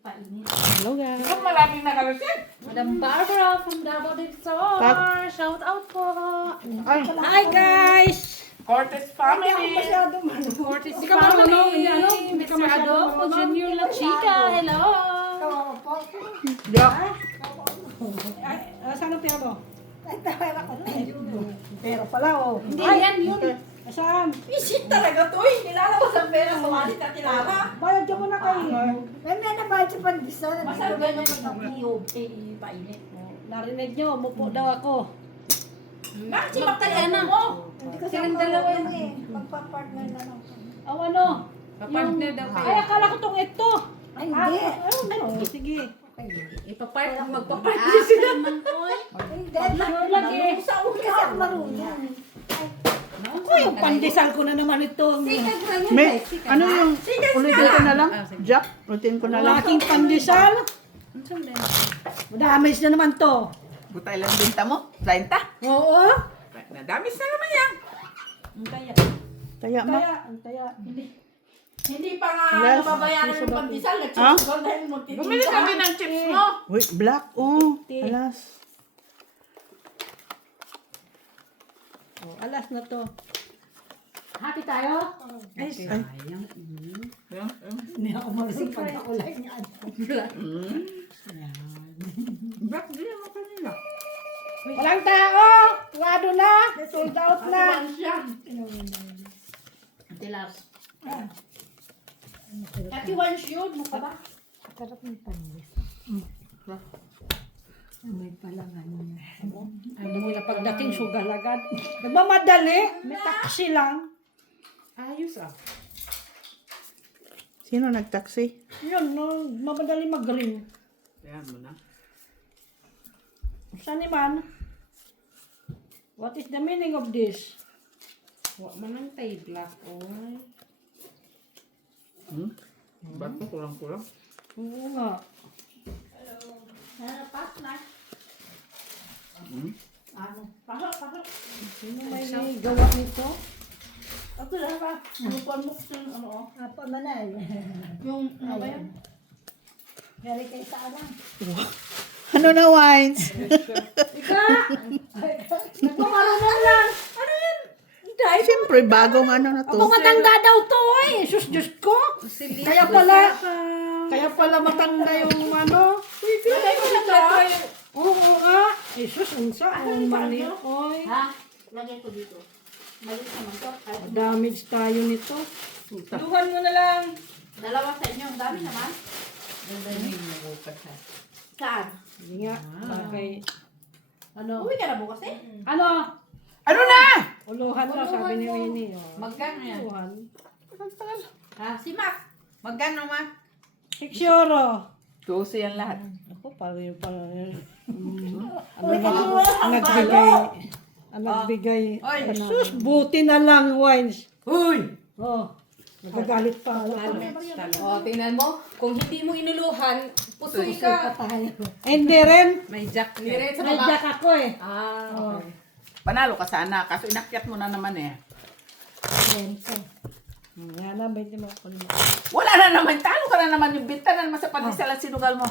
Painit. Hello guys. Ikaw maraming nakarating. Madam Barbara from Davao del Sur. Shout out po. Ay, Hi guys. Cortez family. Cortis family. Mr. Adolfo Junior La Chica. Hello. Saan ang pera mo? Ay, pera ko. Pera pala, oh. Hindi yan yun. Saan? Visit talaga to eh. Nilalabas ang pera sa wallet at tinara. Bayad ka muna kayo. May nabayad sa pandesal. Masarap ganyan pag painit. Narinig nyo, umupo daw ako. Bakit si Magdalena mo? Hindi ko Silang dalawa yan eh. Magpa-partner na lang. Ang ano? Papartner daw Ay, akala ko itong ito. Ay, hindi. Oh, sige. Magpapartner sila. Hindi. Sure lang eh. Sa ulo kasi ang marunong. Ako yung pandesal ko na naman ito. may, ano yung, ulitin ko na lang? Jack, ulitin ko na Ang lang. aking pandesal. Madamage na naman to. Buta ilang binta mo? 30? Oo. Nadamis na naman yan. Taya mo. Taya. Hindi pa nga Yes. nababayaran ng pandesal. Ah? Nagsusugal dahil Bumili kami ng chips mo. Wait, black, oh. Alas. Oh, alas na to. Happy tayo? Ay, Yan. hindi ako marunong pagkaulay niya. Black din mo kanina. Walang tao! Wado na! Sold out na! Tilas. Kaki one shoot mo ka ba? Sarap ng pandis. May palangan niya. Hindi nila pagdating sugal agad. Nagmamadali. May taxi lang. Ayos ah. Sino nagtaksi? Yun, no, mamadali mag-ring. Yan mo na. Saan naman? What is the meaning of this? Wa man ang tay black oy. Ba't mo kulang-kulang? Oo nga. Pas na. Ano? Pasok. Sino may gawa nito? Ito lang ba? Ano pa mo kung ano? Apa manay. Yung ano ba yan? Gari kay saan lang. Ano na wines? Nagpamarunong lang. Ano yan? Dahil Siyempre, bagong ano na to. ako matanda daw to eh. Sus, Diyos ko. Kaya pala matanda yung ano. Lagay ko lang ba? Oo nga. Jesus, unsa ang mali. Oy. Ha? Lagay ko dito. Maliit naman to. Damage tayo nito. Duhan mo na lang. Dalawa sa inyo. Ang dami naman. Saan? Hindi nga. Bakay. Ano? Uwi ka na bukas eh. Ano? Ano na? Uluhan daw, sabi ni Winnie. Oh. Magkano yan? Uluhan. Ha? Si Mac. Magkano ma? 6 euro. 12 yan lahat. Ako, parang yung parang yun. Ang nagbigay. Ang nagbigay. Oy. Sus, buti na lang, wines. Uy! Oh, nagagalit pa. O, tingnan mo. Kung hindi mo inuluhan, pusoy ka. Hindi rin. May jack Hindi rin sa May baba. jack ako eh. Ah, okay. Panalo ka sana, kaso inakyat mo na naman eh. Yan na, 20 mo ako naman. Wala na naman, talo ka na naman yung binta na naman sa pandesal ang sinugal mo.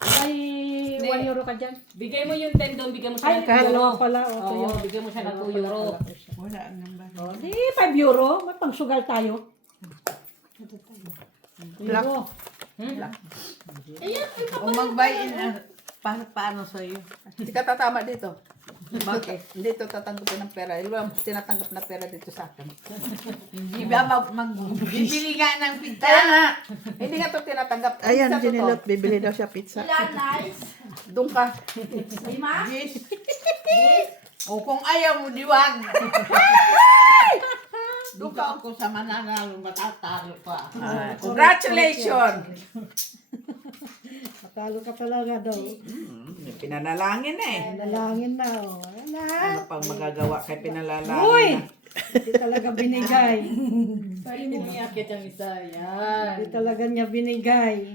Ay, 1 euro ka dyan. Bigay mo yung 10 doon, bigay mo siya Ay, ng 2 euro. dalawa pala. O, Oo, tuyo. bigay mo siya ng 2 euro. Wala naman. O, di, 5 euro. May pangsugal tayo. Black. Euro. Kung mag-buy-in, paano sa'yo? Hindi ka tatama dito. Bakit? Hindi ito tatanggapin ng pera. Wala tinatanggap na pera dito sa akin. Hindi ba bibili ka ng pizza? Hindi nga ito tinatanggap. Ayan, Pizza to to. Jinilot, bibili daw siya pizza. Ilan, nice? Doon ka. 5? O kung ayaw mo, diwag. Doon ka ako sa mananalo, matatalo pa. Congratulations! Matalo ka talaga daw. Pinanalangin eh. Nalangin na. O. Ayan na. Ano pang magagawa kay pinalalangin Uy! na? Hindi talaga binigay. Sorry mo iyakit ang isa. Yan. Hindi talaga niya binigay.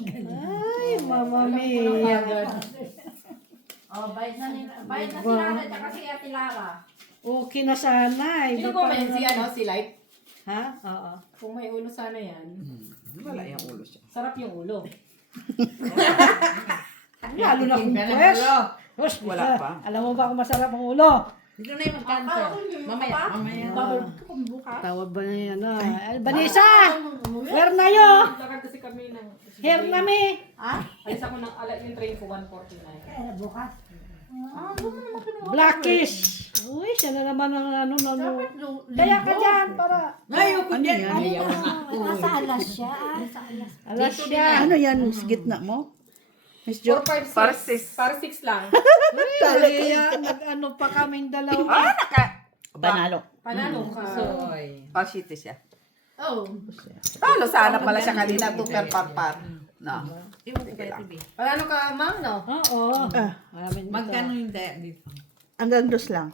Ay, mama mia. Oh, bayad na si Lara at si Ate Lara. Okay na sana. Sino Iba ko pa si naman. si Light? Ha? Oo. Kung may ulo sana yan, Wala yung ulo siya. sarap yung ulo. Lalo na kung fresh. Fresh, Wala pa. Alam mo ba kung masarap ang ulo? Dito na yung magkanta. Mamaya. Tawag ba na yan? Vanessa! Where na yo? Lakad kasi kami ng... Here na mi. Alis ako ng alat yung train ko 1:49. Blackish. Uy, siya na naman ang ano. Kaya ka dyan para. Ngayon ko dyan. Nasa alas siya. Alas siya. Ano yan sa gitna mo? Miss Jo? 4, 5, 6. Para sis. Para 6 lang. Kaya nag-ano pa kaming dalawa. Banalo. Panalo ka. Pasiti siya. Oh. Talo sana pala siya kanina. Super par. No. Sige lang. Panalo ka, ma'am, no? Oo. Magkano yung daya dito? Hanggang dos lang.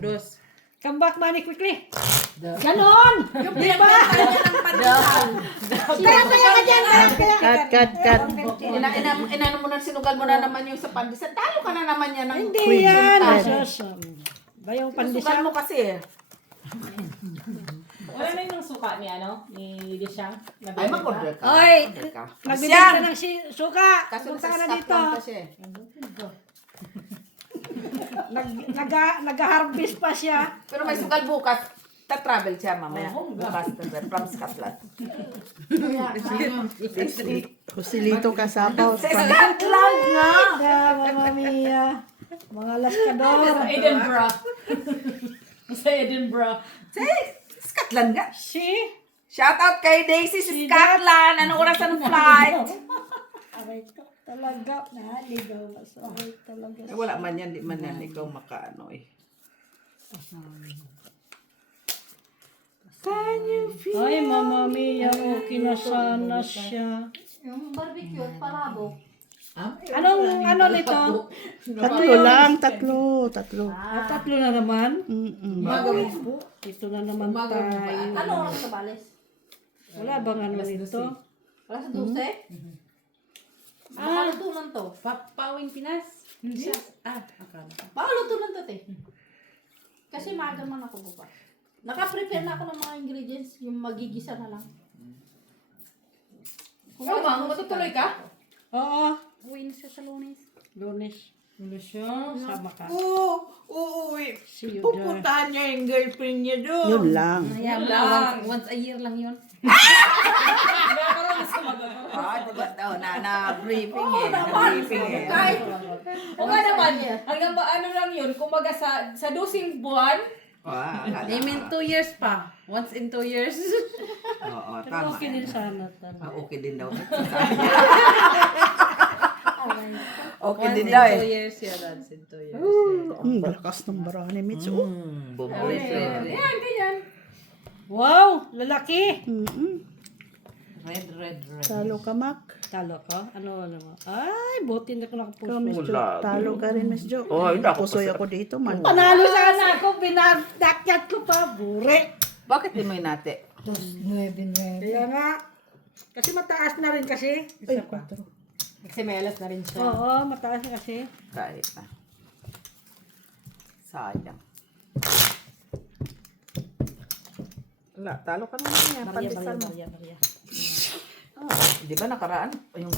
Dos. Come back money quickly. Ganon. Di ba? Kaya ka dyan. Cut. Inano mo na, sinugal mo na naman yung sa pandisan. Talo ka na naman yan. Hindi yan. Bayong Sugal pandesal. mo kasi. Wala na yung suka ni, ni Lisyang. Ay, mag-order ka. Oy, Mag-order ka. nagbibig ka ng suka. Kaso Punta sa ka na dito. Scotland pa siya eh. Nag-harvest pa siya. Pero may sugal bukas. Ta-travel siya mamaya. Bukas from Scotland. Joselito Kasapaw. Scotland nga! Mamma mia. Mga laskador. Sa Edinburgh. Sa Edinburgh. Scotland nga. Si? Shout out kay Daisy sa Scotland. Anong oras ang flight? Aray ko. Talaga. Naligaw. Aray talaga. Wala man yan. Di man yan. Ikaw makaano eh. Ay, mamma mia. Okay na sana siya. Yung barbecue at palabok. Anong ano nito? Tatlo lang. Tatlo. Tatlo na naman. Mm-mm. Ito na naman tayo. Ano oras sa balis? Wala bang ano nito? Alas 12? Makalutunan to. Papawing Pinas? Hindi. Akala. Makalutunan to, te. Kasi maaga man ako bukas. Naka-prepare na ako ng mga ingredients. Yung magigisa na lang. So, ma'am, matutuloy ka? Oo. Uwi na siya sa Lunes. Lunes. Sama ka. Uuwi. See you there. Pupuntahan niya yung girlfriend niya doon. Yun lang. Once a year lang yun. Diba daw, na-briefing eh. Na-briefing eh. Kahit O nga naman, hanggang ba ano lang yun, kumbaga sa 12 buwan, I mean 2 years pa. Once in 2 years. Oo, Pero tama. okay din sana. Okay din daw. Okay Once din in daw 2 eh. years. Yeah, that's in 2 years. Lakas ng barani, Mitch. Bumalik. Wow! Lalaki! Red. Talo ka, Mac. Talo ka? Ano? Ay, buti na ko nakapuso. Ikaw, Miss Jo. Talo ka rin, Miss Jo. Oh, hindi ako Pusoy ako dito, man. Panalo sana ako, binadakyat ko pa, bure. Bakit di mo inate? Kaya nga, kasi mataas na rin kasi. Ay, 4. kasi may alas na rin siya. Oo, mataas na kasi. Kahit na. Sayang. Wala, talo ka naman niya. Pandesal mo. Maria. Di ba nakaraan? Yung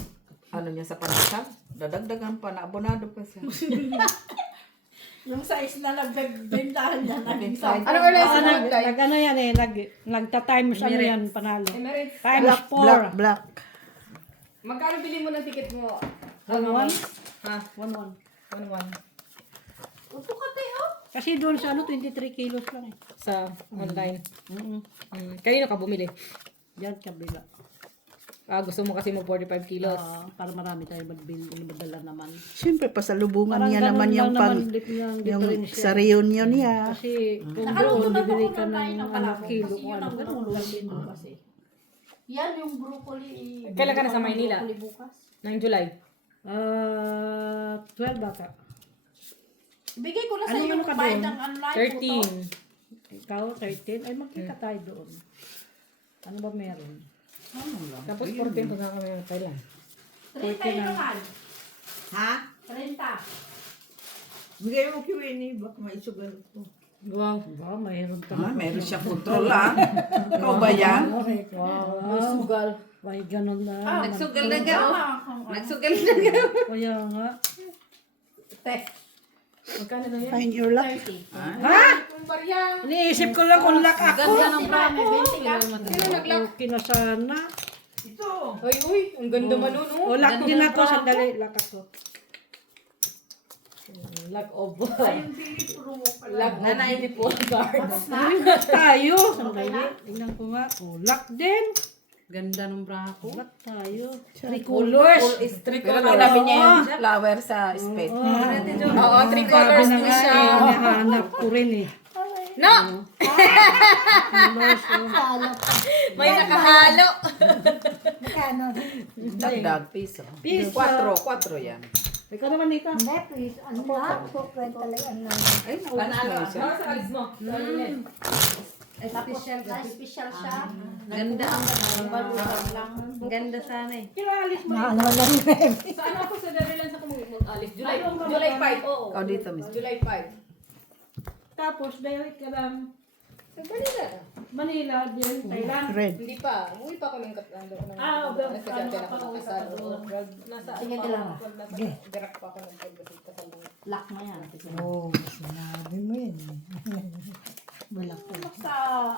ano niya sa pandesal? Dadagdagan pa, naabonado pa siya. yung size na nagbibentahan niya. Naging Ano or less na Nag-ano yan eh, nagta-times ano yan, panalo. Emirates? Times 4. Black. Magkano bili mo ng ticket mo? 1-1? Ha? 1-1. 1-1. Upo ka, te, oh. Kasi doon sa ano, 23 kilos lang eh. Sa online. Kanino ka bumili? Diyan kabila. Gusto mo kasi mag 45 kilos. Para marami tayo madala naman. Siyempre, pasalubungan Parang niya ganun naman yung lang pang... naman yung Yung difference sa yan. reunion niya. Kasi kung Nakaluto doon na bibili ako ka ng kain ng ng ano, palabok. kilo Kasi o yun ano, ang ganun lang din doon. kasi. Yan yung broccoli. Kailan ka na sa Maynila? Broccoli bukas. Ng July. 12 baka. Ibigay ko na sa Ano iyo ano kung ka bayad doon? ng online. 13. Ikaw, 13. Ay, magkita tayo doon. Ano ba meron? Tapos 14 pagka kami ng Thailand. 30 yun naman. Ha? 30. Bigay mo kiwini, baka maisugal ko. Wow, ba, mayroon Ah, meron siyang control Ikaw ba yan? Wow, Sugal. may ganun na. Nagsugal na ga. Nagsugal na ga. Kaya nga. Te. Magkano na yan? Find your luck. Ha? Iniisip ko lang kung lock ako. Ganda ng bra mo. Okay na sana. Uy, ang ganda man nun, oh. O, lock din ako. Sandali, lock ako. Lag of. Lag na 94 cards. Lock tayo. Sandali. Tingnan ko nga. O, lock din. Ganda ng bra ko. Lock tayo. Three colors. Pero tinabi niya yung flower sa spade. Oo, 3 colors din siya. Hinahanap ko rin eh. No! May nakahalo. Dagdag, piso. Piso. 4 yan. Ikaw naman, Nika. Ay, panalo siya. Ano sa alis mo? Special. Special siya. Ganda ang Balutan lang. ganda sana eh. Kinalis mo. Saan ako sa Netherlands ako mag-alis? July 5. Oo. Ikaw dito, miss. July 5. Tapos, direct ka lang. Kanina. Manila, din, Thailand. Red. Hindi pa. Umuwi pa ako ng Ano Nasa Sige, kailangan. Garak pa ako ng kasal. Lock mo yan. Sa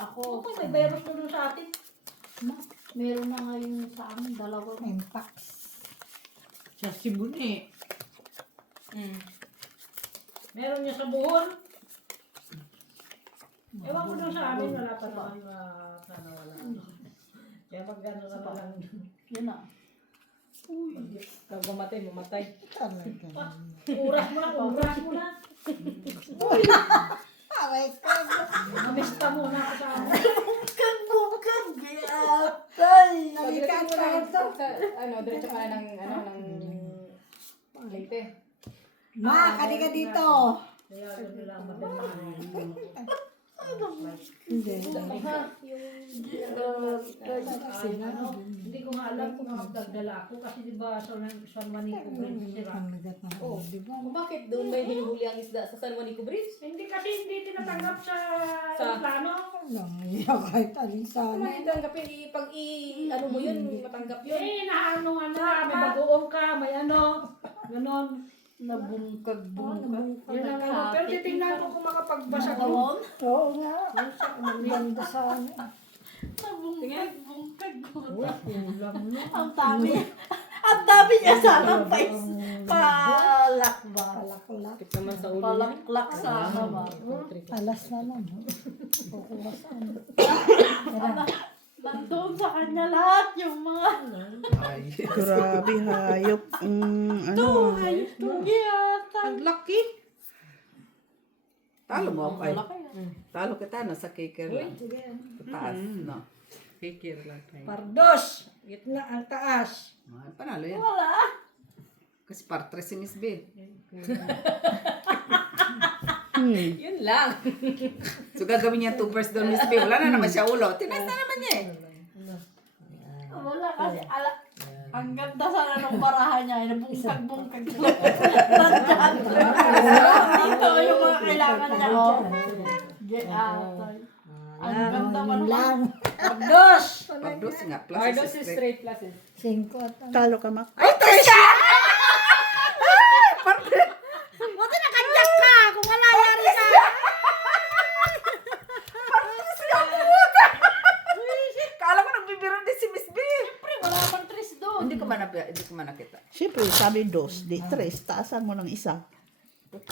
ako. Okay, may virus na doon sa atin. Meron na ngayon sa amin. Dalawa. Siya si Buni. Meron niya sa buhon. Ewan ko doon sa amin, wala pa naman sana wala. Kaya pag gano'n ka na lang, Yun na. Pag mamatay. oras mo na, oras mo na. Mamista muna ako sa amin. Diretso ka na ng Leyte. Kaya yun nila madali. Hindi ko nga alam kung magdagdala ako kasi di ba San Juanico Bridge sira. Bakit doon may hinuhuli ang isda sa San Juanico Bridge? Hindi kasi hindi tinatanggap sa plano. Kumain tanggapin, pag ano mo yun, matanggap yun. Eh, naano may bagoong ka, may ano, ganon. Nabungkag-bungkag. Yun lang naman. Pero titingnan ko kung makapagbasa ko. Ang dami. Ang dami niya sana pa. Palak ba? Kapit naman sa ulo niya. Palaklak sana ba? Nandun sa kanya lahat yung mga Grabe, hayop. Ano? yata. Lucky. Talo mo ako ay. Talo kita na sa kicker lang. Taas, no? Pikir lang tayo. Pardos! Gitna ang taas. Ay, panalo yan. Wala. Kasi partre si Miss Bid. Yun lang. So gagawin niya 2 doon, Miss Bid. Wala na naman siya ulo. Tinas na naman niya eh. Wala kasi ang ganda sana ng barahan niya. Nabungkag-bungkag. Dito yung mga kailangan niya. Oh. Ang ganda pa naman. Pardos! Pardos nga. Plus Ardos is is straight. straight classes. Talo ka, Mak. Buti nakadyak ka! Kung wala yari ka! Kala ko nagbibiro din si Miss Bid. Wala pang tres doon. Hindi ko man nakita. Siyempre, sabi 2, di 3. Taasan mo ng isa. Nasa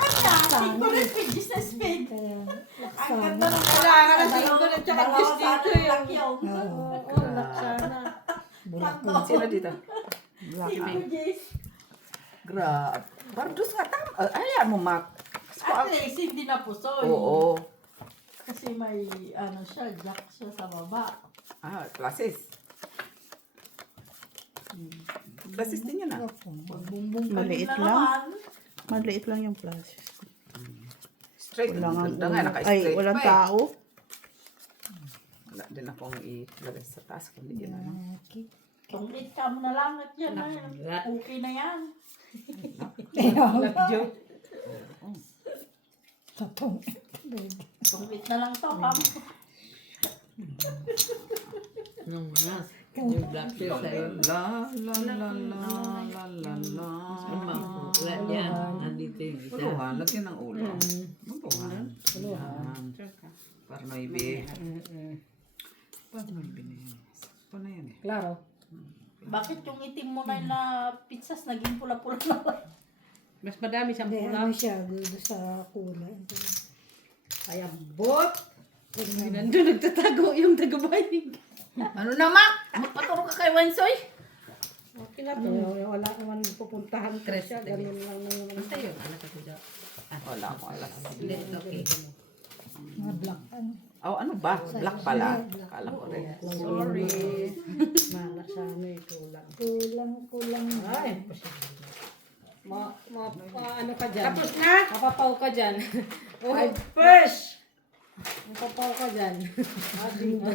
kanya. 5 pages na spade. Ang ganda ng Kailangan na singko na tsaka dalawa dito sana yun. lang yun. Oo, laksana. Sino dito? Cinco Gs. Grabe. Pardos nga. Ayan mo, Mac. At least hindi na pusoy. Oo. Kasi may ano siya, jack siya sa baba. Classes. Classes din yun Bumbong Maliit na lang. naman. Maliit lang yung plastic. Straight. Walang Ganda nga, ay, naka-straight walang pa eh. tao. Wala din akong ilagay sa taas. Kundi yun ano. Kung lit ka mo na lang at yan. Okay na yan. Tatong. Tungwit na lang to, kam. Nung mas. Yung black shirt sa'yo. La la la la la la la. Wala yan. Nandito yung isa. Puluhan, lagyan ng ulo. Puluhan. Puluhan. Para may ibi. Paano may ibi na yan? Paano yan eh? Klaro. Bakit yung itim mo na na pizzas naging pula-pula na lang? Mas madami siyang Hindi, pula. ano siya, gusto sa kulay. Kaya bot. Nandun nagtatago yung tagabayig. Ano naman? Magpaturo ka kay Wansoy? Okay na to. Wala naman pupuntahan ko siya. Ganun lang naman. Sa'yo, anak ako dyan. Wala ko alas. Okay. Mga black. Oh, ano ba? Black pala. Kala ko rin. Sorry. Mana sa ano eh, kulang. Kulang. Ay, ano ka dyan? Tapos na? Mapapaw ka dyan. Ay, first! Mapapaw ka dyan. Dito.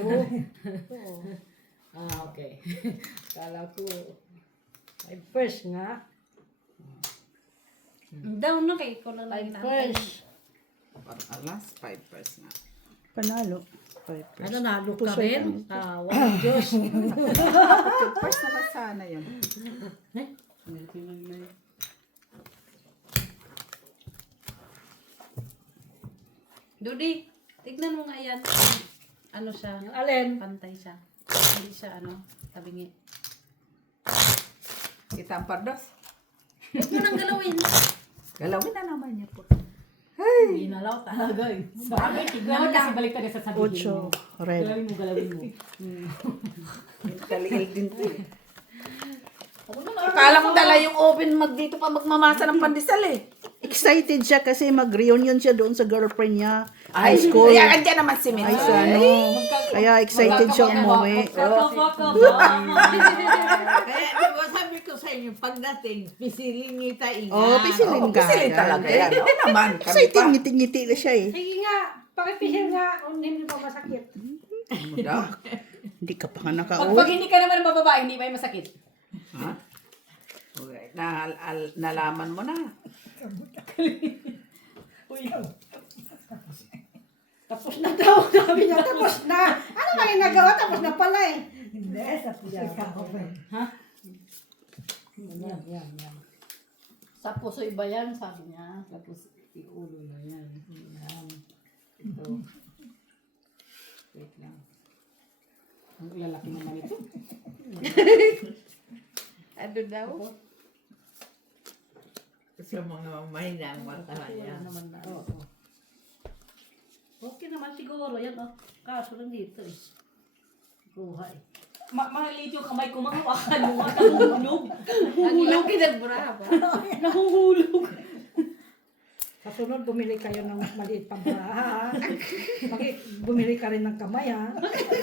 Okay. Kala ko. Ay, first nga. Down na kay ko lang Ay, lagi na. first. Alas, 5% nga. Panalo. 5%. Ano, nalo ka rin? Walang Diyos. First na lang sana yun. Dudi, tignan mo nga yan. Ano siya? Yung alin? Pantay siya. Hindi siya tabingi. Kita ang pardos. Huwag mo nang galawin. Galawin na naman niya po. Ginalaw talaga eh. Sabi, tignan kasi balik tayo sa sabihin mo. 8. Red. Galawin mo. Kaliil din to eh. Akala ko dala yung oven dito pa magmamasa ng pandesal eh. Excited siya kasi mag-reunion siya doon sa girlfriend niya. High school. Kaya andyan naman si Min. Ay, sa ano. Kaya excited siya umuwi. Oh. Kaya diba sabi ko sa inyo, pagdating, pisilin ngita inga. Oh, pisilin ka. Pisilin talaga yan. Oo naman. Kami Excited, pa. ngiti-ngiti na siya eh. Sige nga, pakipisil nga. Hindi pa masakit. Ano daw? Hindi ka pa nga Pag nakauwi. hindi ka naman ng babae, hindi ba yung masakit? Ha? Okay. Nalaman mo na. Tapos na daw. Sabi niya, tapos na. Ano ba yung nagawa? Tapos na pala eh. Hindi, tapos na ako. Ha? Yan. Sa puso iba yan, sabi niya. Tapos, iulo na yan. Yan. Ito. Wait lang. Ang lalaki naman ito. Ano daw? Sa mga mahina ang mata niya. Okay naman siguro yan, oh. Kaso lang dito eh. Kuha eh. Mahalit yung kamay ko, mahawakan mo, nahuhulog. Nahuhulog, kinagbura ba? Nahuhulog. Sa sunod, bumili kayo ng maliit pang bra, ha? Bumili ka rin ng kamay, ha?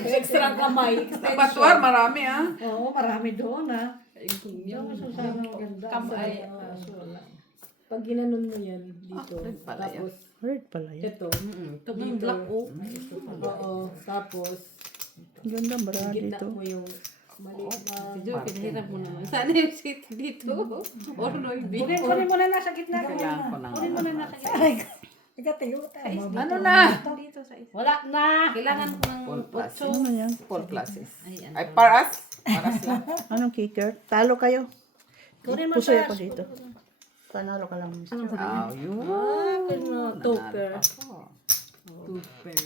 Extra kamay. Batuar, marami ah. Oo, marami doon, ha? Yung Yung susano, ganda. kamay. Wala. Pag ginanon mo yan dito, red pala yan. tapos Red pala yan. ito, ito yung black o. Oo, tapos Ganda bra gitna dito. mo yung maliit na. Si Joe, pinahirap mo naman. Sana yung seat dito. Or no, yung big. Kunin mo na nasa gitna. Kailangan ko ng Kunin mo na nasa gitna. Ikatayo tayo. Ano na? Dito sa isa. Wala na. Kailangan ko ng Full plus. Ano yan? Full classes. Ay, ano. Ay, paras. Paras lang. Anong kicker? Talo kayo. Kunin mo Pusoy taas. ako dito. Panalo ka lang. Ah, yun. Ano, topper. Ako. Topper.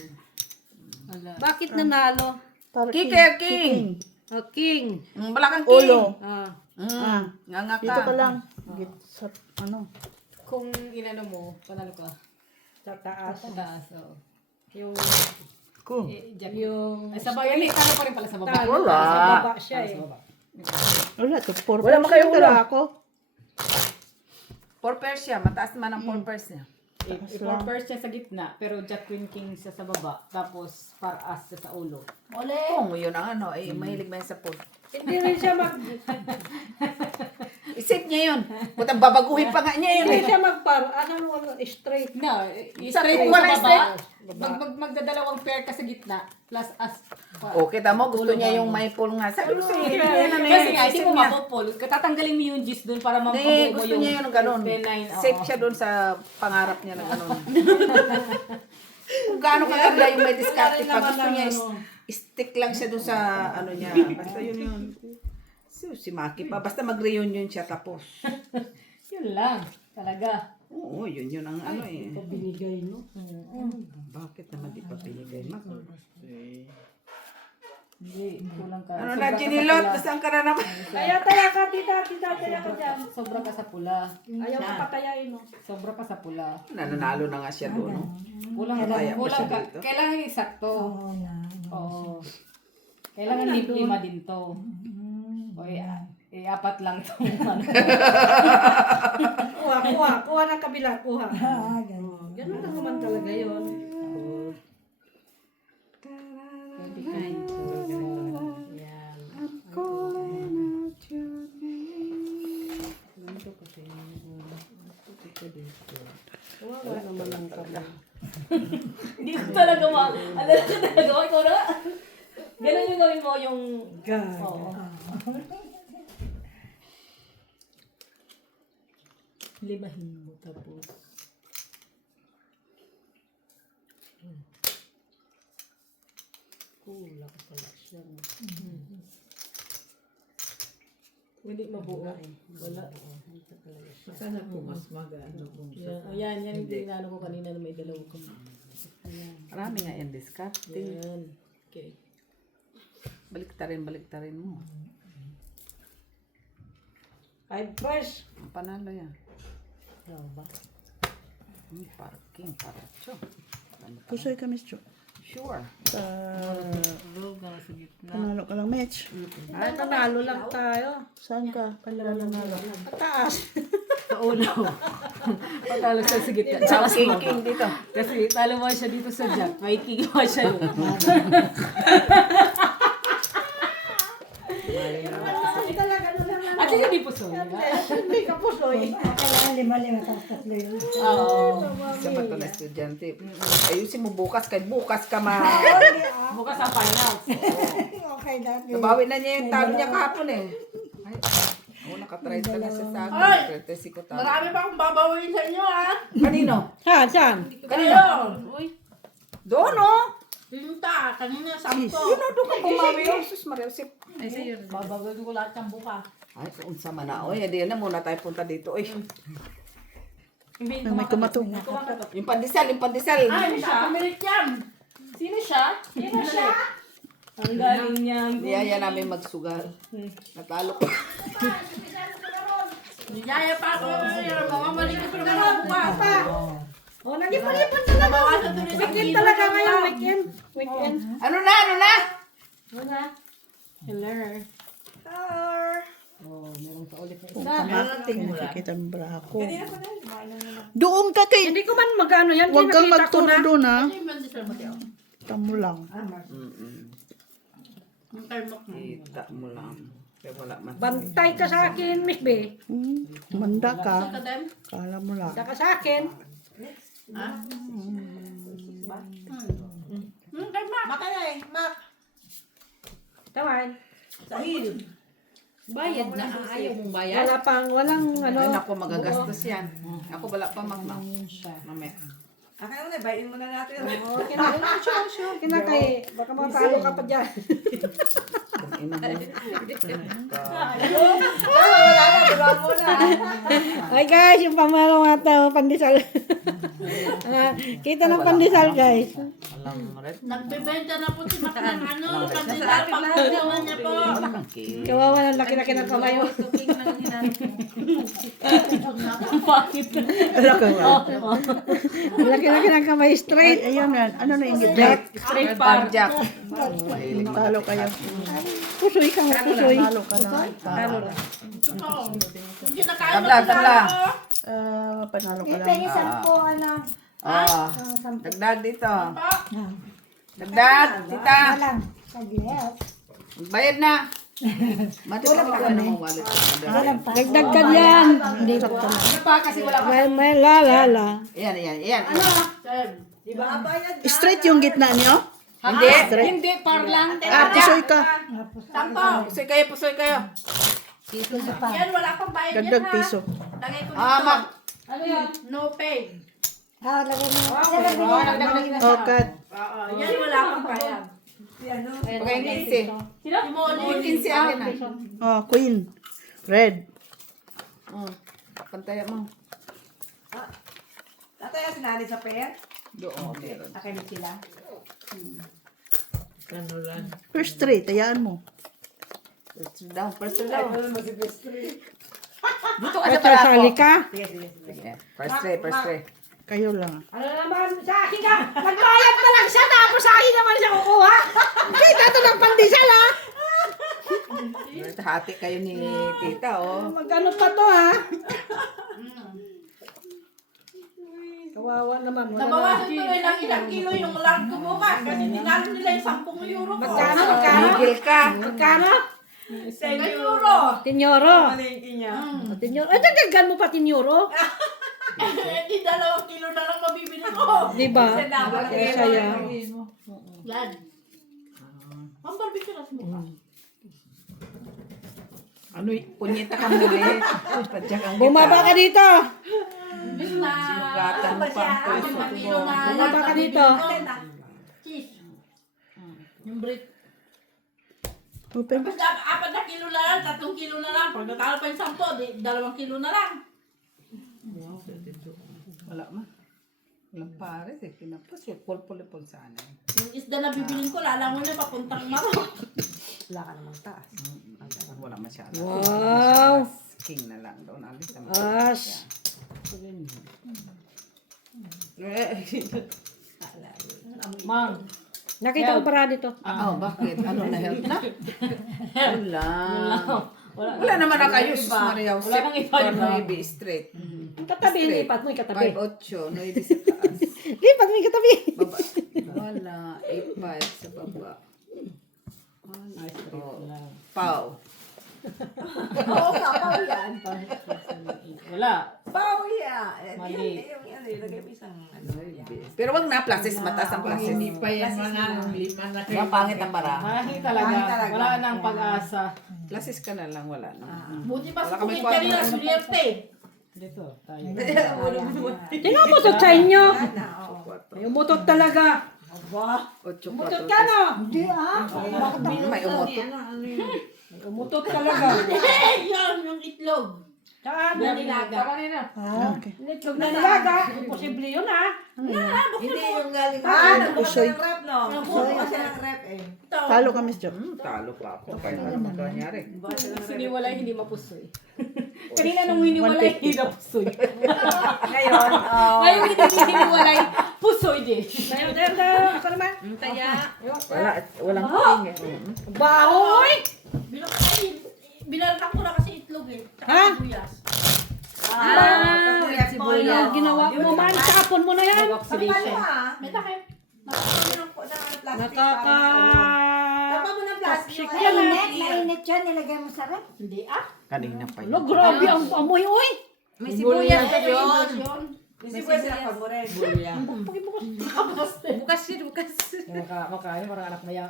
Wala. Bakit nanalo? Para Kicker, king. Oh, king. Wala kang king. Ulo. Ah, Ah, Nga nga ka. dito ka lang. Git sa ano. kung inano mo, panalo ka. Sa taas. Sa taas, oo. Yung, Kung. jack. Yung, ay, sa baba, hindi, talo pa rin pala sa baba. Wala. Sa baba siya eh. Wala to. 4 Wala mo kayo ulo. ako. 4 pairs siya. Mataas naman ang 4 pairs niya. I-first siya sa gitna, pero jack queen king siya sa baba, tapos par as siya sa ulo. Ole! Kung yun ang ano, eh, mahilig ba yan sa pool? Hindi rin siya mag... Isip niya yun. Puta, babaguhin pa nga niya yun. Hindi siya straight. No, Sa straight wala sa straight. baba. Magdadalawang pair ka sa gitna. Plus as. O, kita mo, gusto niya yung may pull nga. Sabi ko sa'yo, yan na Kasi nga, hindi isip mo niya. mapupul. Tatanggalin mo yung gis doon para Hindi, mabuo mo gusto niya yung ganun. penine. Safe siya doon sa pangarap niya na ganun. Kung gaano kaganda yung may discarte pa, gusto niya stick lang siya doon sa ano niya. Basta yun. So, si Maki pa. Basta mag-reunion siya tapos. Yun lang. Talaga. Oo, yun ang ano eh. Binigay, no? Bakit naman di pa pinigay? Hindi, kulang ka. Ano Sobra na, ka sa Ginilot? pula. Saan ka na naman? Taya ka, tita, taya ka dyan. Sobra ka sa pula. Ayaw ka patayain, no? Sobra ka sa pula. Nananalo na nga siya doon. No? Kulang ka. Kaya pa Kulang siya ka. dito. Kailangan eksakto. Oo. Kailangan lima din to. O apat lang to. Kuha ng kabila, kuha. Ganun lang naman talaga yun. Kawawa naman ang kamay. Hindi ko talaga ano na talaga. Ikaw na. Ganun yung gawin mo yung. Oo. Limahin mo tapos. Kulang pala siya. Hindi mabuo. Wala. Sana po mas magano kung Ayan, yan yung dinalo ko kanina na may dalawang ko. Marami nga yan discarte. Ayan. Okay. Baliktarin mo. 5 first. Ang panalo yan. Parking, paracho. Pusoy ka, Miss Jo. Sure. Panalo ka lang, Mitch. Ay, panalo lang tayo. Saan ka? Panalo. Pataas. Sa ulo. Patalo siya sa gitna. Tsaka king dito. Kasi talo mo siya dito sa jack. May king mo siya. Talaga ano lang. At least hindi po so. Hindi ka pusoy. Oo. Sa bato na estudyante. Ayusin mo bukas. Kahit bukas ka Bukas ang finals. Okay, dati. Nabawi na niya yung talo niya kahapon eh. Ay, ako nakatry talaga siya sa akin. 30 ko talo. Marami pa akong babawin sa inyo, ah. Kanino? Ha, saan? Kanino? Doon oh. Pinta, kanina, 10. Yun o, doon ka bumawi. Jesus Maria. Babawin ko lahat ng buka. Ay, unsa man na. Oy, hindi na muna tayo punta dito. Oy, May May kumatok. yung pandesal. Ay, nakakamilit yan. Sino siya? Sino siya? Ang galing niya. Niyaya namin magsugal. Natalo ko. Niyaya pa ako. Mga maligid pa naman ang buka. Oh, nag-ipon-ipon talaga. Nabawasan doon yung Weekend talaga ngayon, weekend. Ano na? Hello. Nakikita mo ba ako? Doon ka kay... Hindi ko man magano yan. Huwag kang Kinakita ko magtuno na. doon, ha? Ano yung mandisal mo, Teo? Tamo lang. Ang termok mo. Kita mo lang. Kaya wala man. Bantay ka sa akin, Miss B. Manda ka. Kadem? Kala mo lang. Bantay ka sa akin. Termok. Makaya eh, Mak. Tawad. Sahil. Bayad na. Ayaw mong bayad. Wala pang, walang ano. Ay, naku, magagastos yan. Ako wala pa magma. Mamaya. Oh, kinakay. Baka matalo ka pa dyan. Ina mo. Ay guys, yung pamalo nga ito, pandesal. Kita ng pandesal guys. Alam mo rin. Nagbebenta na po si Mak ng ano, kandila. Pagkakuha niya po. Wala kang cake. Kawawa ng laki-laki ng kamay mo. Laki-laki ng kamay straight. Ay, ayun na. Ano na yung gitna? Straight par. Jack. Talo kayo. Pusoy ka nga, pusoy. Talo ka na. Hindi nakain mo Tabla. Panalo ka lang. Ah. Dagdag dito. Dagdag, tita. Bayad na. Mati ka ng wallet. Dagdag ka yan. Hindi pa. Ano pa kasi wala pa. May la. Yan. Straight yung gitna niyo? Hindi. Hindi, parlang. Pusoy ka. Sampo. Pusoy kayo. Yan, wala pang bayad yan Dagdag ha. piso. Lagay ko Ah, dito. mak. Ano yan? No pay. Oh, cut. Yan, wala pang bayad. Pagay ngisi. Sino? Simone. Ngisi akin na. Oh, queen. Red. Pantaya mo. Tataya sinali sa pair? Doon, meron. Akin sila. First three, tayaan mo. First down. Dito ka Ito, sa sali barako. ka. First tray. Kayo lang. Ano naman, sa akin ka. Nagbayad na lang siya, tapos sa akin naman siya kukuha. Kita ito ng pandesal, ha? Hati kayo ni tita, oh. Magkano pa to, ha? Kawawa naman. Wala na. Nabawasan tuloy ng ilang kilo yung largo bukas kasi tinalo nila yung 10 euro ko. Magkano? Bigil ka. Magkano? 10 euro. Tinyoro. Tinyoro. Ay, dagdagan mo pa tinyoro. Di 2 kilo na lang mabibili ko. Di ba? Saya. Yan. Ang barbecue na sa mukha. Ano, punyeta ka muli. Bumaba ka dito. Bis na. Sinugatan mo pa ang puso 5 kilo ko. na Bumaba ka dito. cheese. Yung bread. Open. Tapos 4 na kilo na lang, 3 kilo na lang. Pag natalo pa yung 10, 2 kilo na lang. Wala man. Walang pares eh. Pinapos yung pol-pol-pol sana. Yung isda na bibilin ko, lalangon na papuntang Maro. Wala ka namang taas. Wala masyado. Wow. King na lang doon. Alis na As. Mang. Nakita ko para dito. Oh, bakit? Ano na health na? Wala. Wala. Wala naman na kayo, Sus Maria Jose. Wala nang iba, di ba? 9 straight. Ang katabi, lipat mo yung katabi. 5-8, 9 sa taas. Lipat mo yung katabi. Baba. Wala. 8-5 sa baba. Oh. Pau. Oo, kapaw yan. Wala. Pau yan. Mali. Pero wag na, plasis. Mataas ang plasis. Hindi pa yan pangit ang bara. Mahi talaga. Wala nang pag-asa. Plasis ka na lang, wala na. Buti pa sa Wala kami kumit kanina, Juliette. Dito, tayo. Tingnan mo to sa inyo. May umutot talaga. 8, Umutot ka, no? Hindi, ah. May umutot. May umutot talaga. Yan, yung itlog. Saan? Na nilaga. Itlog na nilaga. Imposible yun, ah. Hindi yung galing. Pusoy. Ito. Talo kami sa job. Talo pa ako. Kaya ano magkanyari. Siniwalay, hindi mapusoy. Kanina nung hiniwalay, hindi napusoy. Ngayon, hindi hiniwalay, pusoy din. Ako naman. Walang king eh. Bahoy! Binalak ko na kasi itlog eh. Ha? Sibuyas. Ginawa mo man. Tapon mo na yan. Oxidation. May takip. Nakaka... Plastic. Mainit yan. Nilagay mo sa rep. Hindi ah. Kanina pa Ano, grabe ang amoy, oy. May sibuyas na yun. Makain, parang anak maya.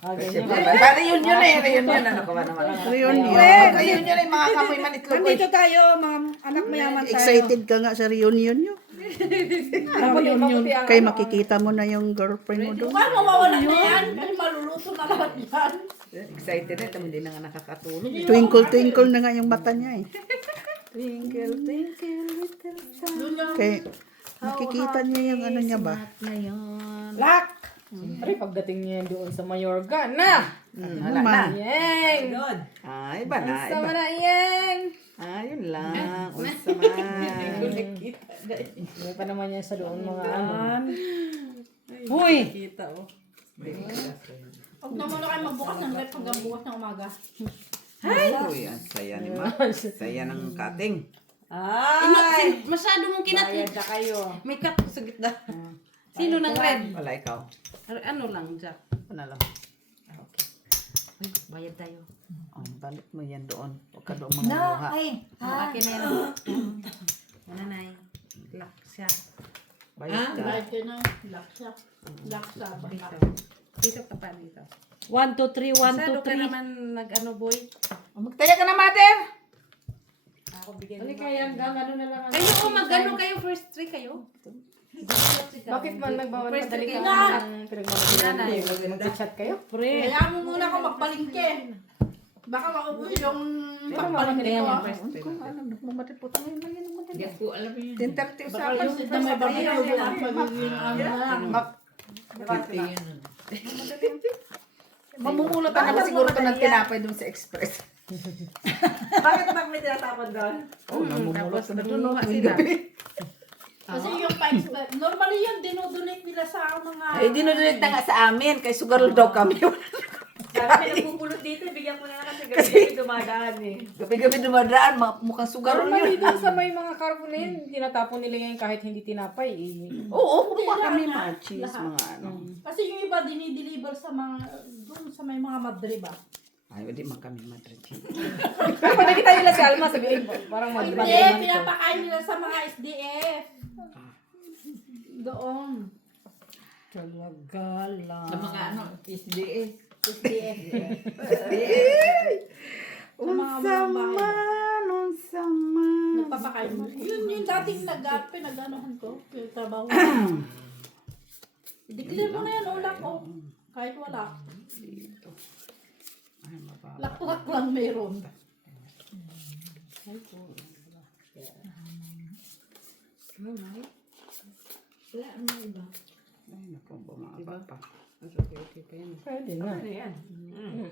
Reunion eh. Reunion. Ano ka ba naman? Reunion. Reunion eh. Mga kamoy manitlog. Nandito tayo, ma'am. Anak mayaman tayo. Excited ka nga sa reunion nyo. Reunion. Kaya makikita mo na yung girlfriend mo doon. Mukhang mawawalan na yan. Kasi maluluto na lahat yan. Excited eh. Hindi na nga nakakatulog. Twinkle na nga yung mata niya eh. Twinkle, twinkle, little star. Doon yung Kaya makikita niya yung ano niya ba? Lock! Siyempre, pagdating niya doon sa Mayorga, na! Wala na. Yeng! Ah, iba na. Sama Iba. na, Yeng! Ah, yun lang. Unsa man. May pa naman niya sa doon mga ano. Uy! Huwag na muna kayo magbukas ng rep hanggang bukas ng umaga. Uy, ang saya ni Ma. Saya ng cutting. Masyado mong kinatid. Bayad na kayo. May cut sa gitna. Sino ng red? Wala ikaw. Ano lang, Jack? Ano lang. Bayad tayo. Oh, balik mo yan doon. Huwag ka doon manguha. Akin na yan. Nanay. Lock siya. Bayad ka. Kahit yun ang laksa. Laksa. Baka. Dito ka pa dito. 1, 2, 3, 1, Sado 2, ka 3. naman nag-ano boy. Magtaya ka na, mother! Ako bigyan Hindi mo. kaya hanggang ano na lang. Kayo o mag-ano kayo first three kayo? Bakit man nagbawal First madali three ka na. ang pinagmamagilan? Nanay. Mag-chat kayo? Pre. Kaya mo muna ako magpalingke. Baka mauwi yung pagpalingke Kaya ko. mo first three. Kung alam, nagmamatid po tayo na yan. Yes po, alam mo yun. 10:30 Baka usapan. yung na may babalik ang pagiging ano na. Mamumulot na siguro ito ng tinapay doon sa express. Bakit bang may tinatapon doon? Oh, namumulot na doon. Nangunguha sila. Kasi yung pipes, normally yun, dinodonate nila sa mga... Eh, dinudunit na nga sa amin. Kay sugar daw kami. Sabi may nagpupulot dito, bigyan ko na lang kasi gabi dumadaan eh. Gabi-gabi dumadaan, mukhang sugar Normally yun. doon sa may mga carbonin, tinatapon nila yan kahit hindi tinapay eh. Oo, kumuha Lahat kami na. mga cheese, Lahat. mga ano. Kasi yung iba dinideliver sa mga, doon sa may mga madre ba? Ay, hindi man kami Madrid. Pag nakita nila si Alma, sabihin parang Hindi, mag-ibang pinapakain nila sa mga SDF. Doon. Talaga lang. Sa mga ano, SDS. SDF. Unsaman, unsaman. Nagpapakain mo. Yun yung dating pinag-anohan ko. Yung trabaho. I-declare mo na yan, ulak o. Kahit wala. Laklak lang meron. Ay, naku, bumaba pa. Okay pa yan. Pwede na.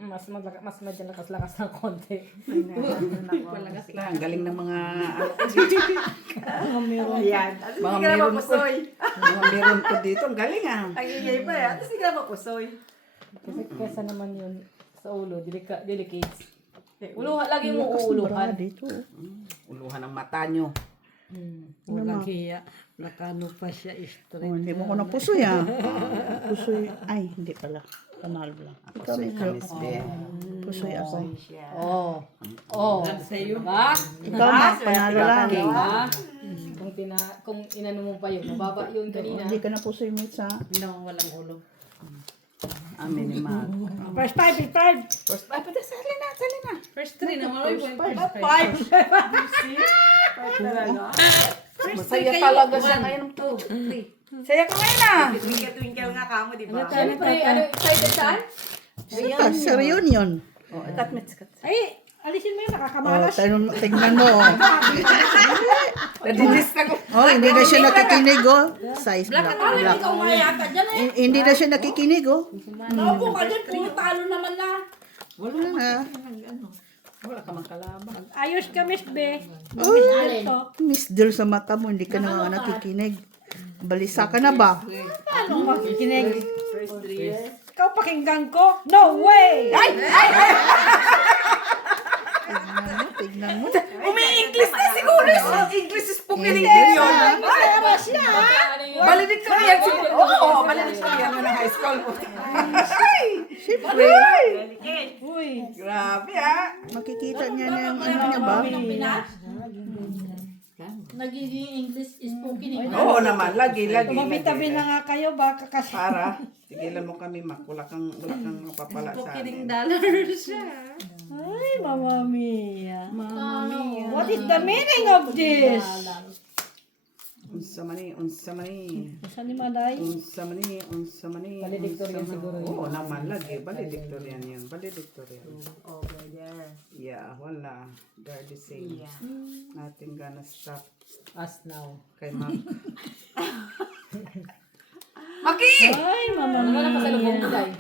Mas medyo lakas-lakas ng konti. Palagas Wala, ang galing ng mga Ayan. mga meron ko. Mga meron ko dito, ang galing ah. Ang ingay pa yan. Tapos hindi ka mapusoy. Kasi kesa naman yun sa ulo, delicate. Lagi mo uuluhan. Dito. Uluhan ang mata nyo. Walang hiya. Nakano pa siya Oh, straight. hindi mo ko napusoy ah. Pusoy. Ay, hindi pala. Panalo lang. Ikaw Pusoy medyo. ka, Miss Ben. Pusoy ako. Oh. Oh. sa'yo. Ba? Ikaw na, panalo lang. Ba? Kung inano mo pa yun, mababa yun kanina. Hindi ka na pusoy, Mitch ha. Hindi naman walang ulo. Amin ni Mag. First five, first five. First, ay, pati sali na, sali na. First three naman. Five. Masaya talaga siya ngayon. Saya ka ngayon ah. Twinkle nga kamo, di ba? Siyempre, ano, excited saan? Sa reunion. Oh, cut mitts, cut. Ay, Alisin mo yung Oh, nakakamalas. tignan mo. Oh. Nadinis na ko. Oh, hindi na siya nakikinig oh. Size black. Parang black. ikaw mayata dyan eh. Hindi na siya nakikinig oh. Naupo ka dyan, puro talo naman na. Wala na. Wala ka magkalaban. ayos ka, Miss B. Alin? Miss Del sa mata mo, hindi ka na nakikinig. Balisa ka na ba? Paano makikinig? Ikaw pakinggan ko? No way! Tignan mo. Umi-English na siguro. English spoken English yun. Valedictorian siguro. Oo, valedictorian yun ng high school. Siyempre. Uy. Grabe ah. Makikita niya na yung ano niya ba? Ng Pinas? Nagiging English spoken English. Oo naman, lagi. Tumabitabi na nga kayo, baka kasi. Para, tigilan mo kami, Mak. Wala kang mapapala sa Kidding amin. dollars siya. Ay, Mama Mia. Ano? What is the meaning of this? Unsa mani. Saan ni Maday? Unsa mani. Valedictorian siguro yun. Oo naman, lagi. Valedictorian yun. Valedictorian. Oh, brother. Yeah, wala. They're the same. Nothing gonna stop Us now. kay Mak. Maki! Ay, Mama Ano na pasalubong mo, Day?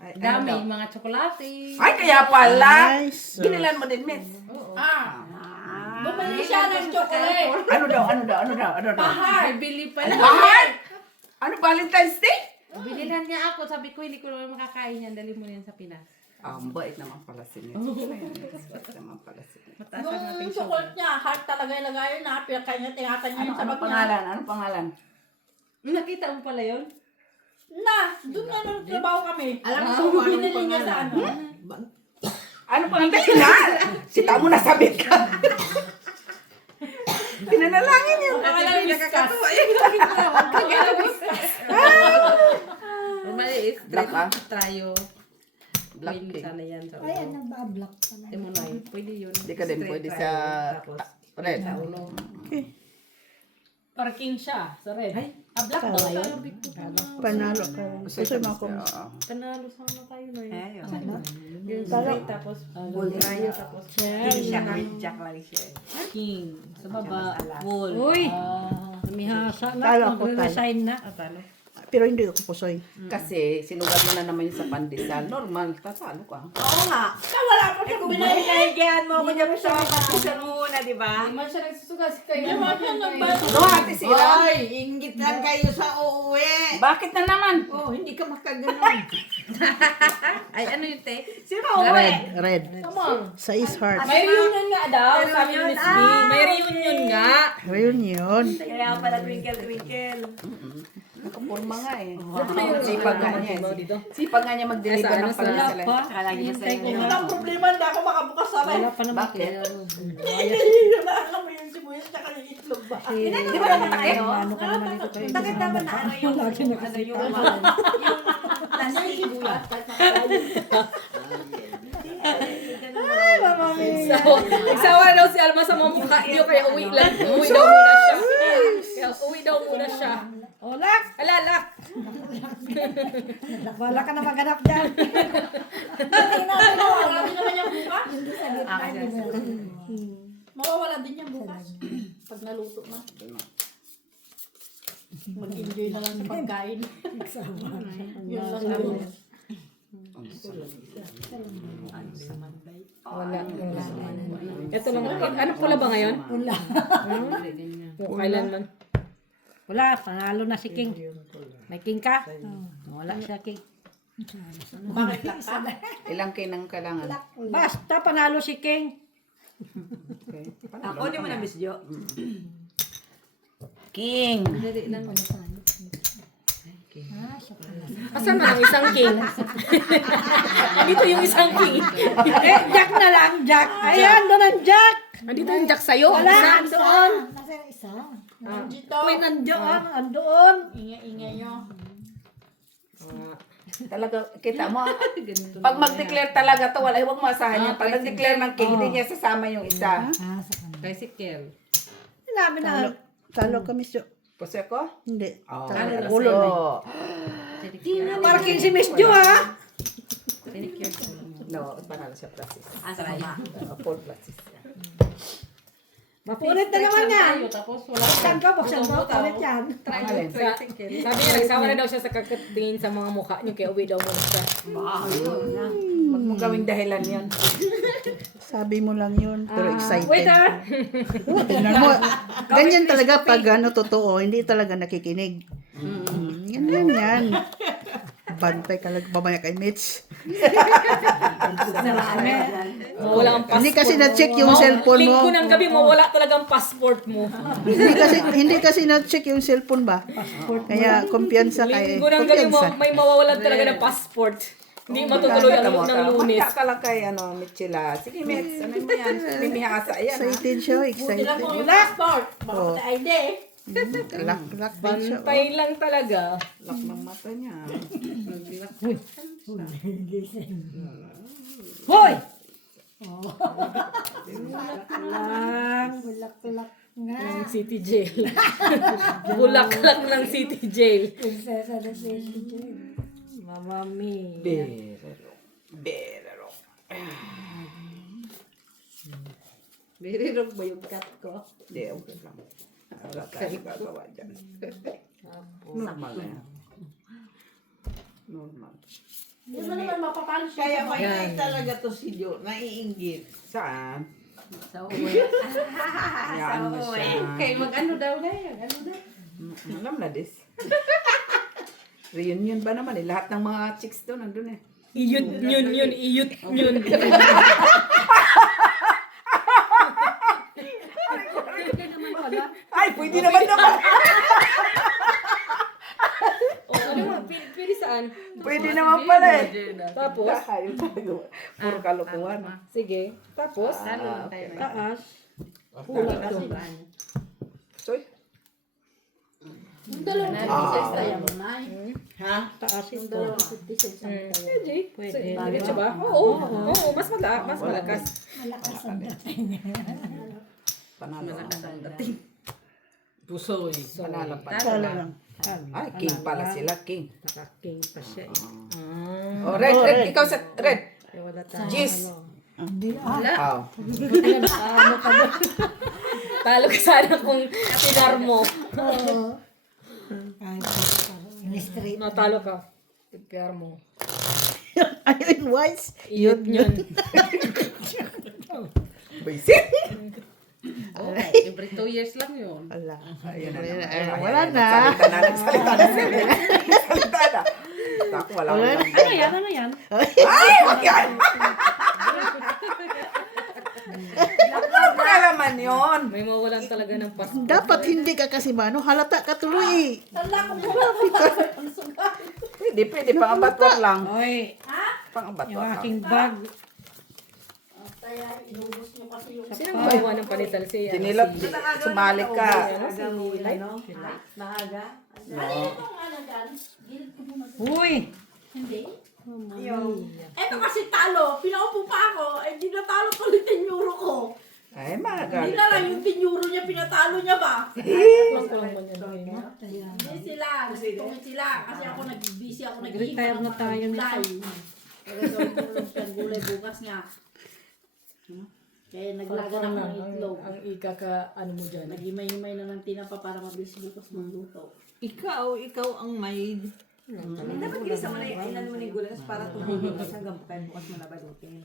Ay, Dami, ano daw? mga tsokolate. Ay, kaya pala. Nice. Binilan mo din, Miss. Bumili siya ng chocolate. Ano daw? May bili pala. Mahal! Ano, Valentine's Day? Bililhan niya ako. Sabi ko, hindi ko naman makakain yan. Dali mo yan sa Pinas. Ang bait naman pala si Miss. Bait naman pala si Miss. Mataas ang Yung ating chocolate niya, heart talaga ilagay na. Pinakain niya, tingatan niya yung Ano sabat niya. pangalan? Ano pangalan? Nakita mo pala yun? Na, doon na nagtrabaho kami. Alam mo kung ano Binili niya sa ano. Ano pa ang dahilan? Sita mo nasabit ka. Pinanalangin yun. Nakakatuwa yun. Maliit. Black ah? Tayo. Black Pwede king. sana yan sa Ay, ano ba? Block pala. Demonoy. Pwede yun. Hindi ka din pwede sa red. Parking siya sa red. Black ba ngayon? Panalo ka. Gusto mo ako. Panalo sana tayo na yun. Ayun. Yung straight tapos bull tayo tapos King siya. Jack lang siya. king. Sa baba, bull. Uy! Ah, Mihasa na. Talo ako, talo. Resign na. Pero hindi ako pusoy. Kasi sinugat mo na naman yung sa pandesal. Normal, tatalo ka. Oo nga. Wala pa siyang binayad. Pinahigayan mo ako dyan sa pagkakisan mo muna, di ba? Hindi man siya nagsusugas kayo. Wala siyang nagbayad. No, ate sila. Ay, inggit lang kayo sa uuwi. Bakit na naman? Oh, hindi ka makaganon. Ay, ano yun, te? Sino Red. Red. Come on. Sa East Heart. May reunion nga daw, sabi ni Miss B. May reunion nga. Reunion. Kaya pala twinkle. Nakapurma nga eh. Sipag nga niya. Dito. Sipag nga niya mag-deliver ng pandesal. Hintay ko Wala lang. problema, hindi ako makabukas sa red. Wala pa naman. Bakit? Wala mo yung sibuyas tsaka yung itlog ba? Di ba naman tayo? Ano ka naman ito kayo? Bakit naman na ano yung plastic buwan? So, nagsawa daw si Alma sa mga mukha niyo, kaya uwi lang. Uwi daw muna siya. Kaya uwi daw muna siya. Olak! Alalak! Wala ka na maganap dyan. Mawawala din naman yung bukas. Ah, Mawawala din yung bukas. Pag naluto na. Mag-enjoy na lang sa pagkain. Yun lang naman. Wala. Ito lang. Ano pula ba ngayon? Wala. Kung kailan man. Wala, panalo na si King. May King ka? Wala siya King. Bakit lang ka? Ilang kinang kailangan? Basta panalo si King. Okay. Ako, di mo na miss Jo. King. Asan na ang isang king? Dito yung isang king. Eh, Jack na lang, Jack. Ayan, doon ang Jack. Andito yung jack sa'yo. Wala, Isa. doon. Dito. Uy, nandiyon, andoon. Ingay-ingay nyo. Talaga, kita mo. Pag mag-declare talaga to, wala, huwag masahan yan. Pag nag-declare ng king, hindi niya sasama yung isa. Tricycle. Sinabi na. Talo kami siya. Puse ko? Hindi. Oh, Ulo na. Parking si Miss Jo, ha? No, panalo siya plasis. Asaraya. Full plasis. Mapunit na naman yan. Tapos wala. Buksan ko, ulit yan. Pangalan. Sabi niya, nagsawa na daw siya sa kakatingin sa mga mukha niyo, kaya uwi daw muna siya. Huwag mo gawing dahilan yan. Sabi mo lang yun, pero excited. Waiter! Tingnan mo. Ganyan talaga pag ano, totoo, hindi talaga nakikinig. Yan. Bantay ka lang, mamaya kay Mitch. Mawala ang passport. Hindi kasi na-check yung cellphone mo. Linggo ng gabi, mawala talagang passport mo. Hindi kasi na-check yung cellphone ba? Kaya kumpiyansa kay Linggo ng gabi, kumpiyansa. may mawawalan talaga ng passport. Hindi matutuloy ang loob ng Lunes. Magka ka lang kay Mitchila. Sige, Mitch. Ano mo yan? Mimihasa yan. Excited siya, Buti excited. lang kung yung passport. Baka Oh. sa ID eh. Lak din siya. Bantay lang talaga. Lak ng mata niya. Hoy! Bulak-bulak nga. Ng City Jail. Bulaklak ng City Jail. Prinsesa na City Jail. Mama mi. Berero. Birirog ba yung cat ko? Hindi, okay lang. Wala tayong gagawa dyan. Normal na yan. Normal. Hindi mo naman mapapalis siya Kaya sa may bahay. talaga to si Jo, naiinggit. Saan? Sa uwi. Hayaan mo siya. Kaya mag-ano daw na yan, ano daw? Alam na this. Reunion ba naman eh? Lahat ng mga chicks doon nandun eh. Iyut yun. Ay, pwede naman. O, ano mo, pili saan? Pwede naman pala Tapos, Kakayo tayo. Puro kalokohan. sige. Tapos, taas. Huli to. Soy. Yung dalawang 50 cents tayo mo na. Ha? Taas Yung ito. dalawang 50 cents ang tayo. Pwede. Diretso ba? Oo. Oo, mas malakas. Malakas ang dating. Panalo ang dating. Pusoy. Panalo pa. Talo lang. Ay, king pala sila, king. Nakaking pa siya. Oh, red. Ikaw sa red. Wala tayo. Jis. Oh. Talo ka sana kung pinar mo. Ay, in-straight. Natalo ka. Pinar mo. Ayun, wise. Iyot yun. Basic. Every 2 years lang yun. Wala. Ayun na. Wala na. Nagsalita na sila. Nagsalita na. Ako, wala ko lang. Ano yan? Ay, wag yan! Pagkalaman yun. May mawalan talaga ng Pasko. Dapat hindi ka kasi mano, halata ka tuloy. Tanda ko mo. Pwede, pang-abatwar lang. Oy, yung Pang-abatwar lang. aking bag. Kaya inubos mo kasi yung Sino gumawa ng panital siya? Sinilot, sumali ka. Maaga. Ano itong ano dyan? Gilid ko muna. Uy! Hindi? Eto kasi talo. Pinaupo pa ako. Eh, di natalo pa rin 10 euro ko. Ay, Hindi magalit. na lang yung 10 euro niya, pinatalo niya ba? Lang ko lang ba niya? Hindi sila. Tungit sila. Kasi ako nag-busy ako. Retire na tayo nito. Nagulong siya ng gulay bukas nga. Kaya naglaga na ako ng itlog. Ang ikaka, ano mo dyan? Nagimay-himay na ng tinapa para mabilis bukas magluto. Ikaw ang maid. Dapat ginisa mo na yung ilan mo na yung gulas para tumulong ka hanggang bukas mo na balutin.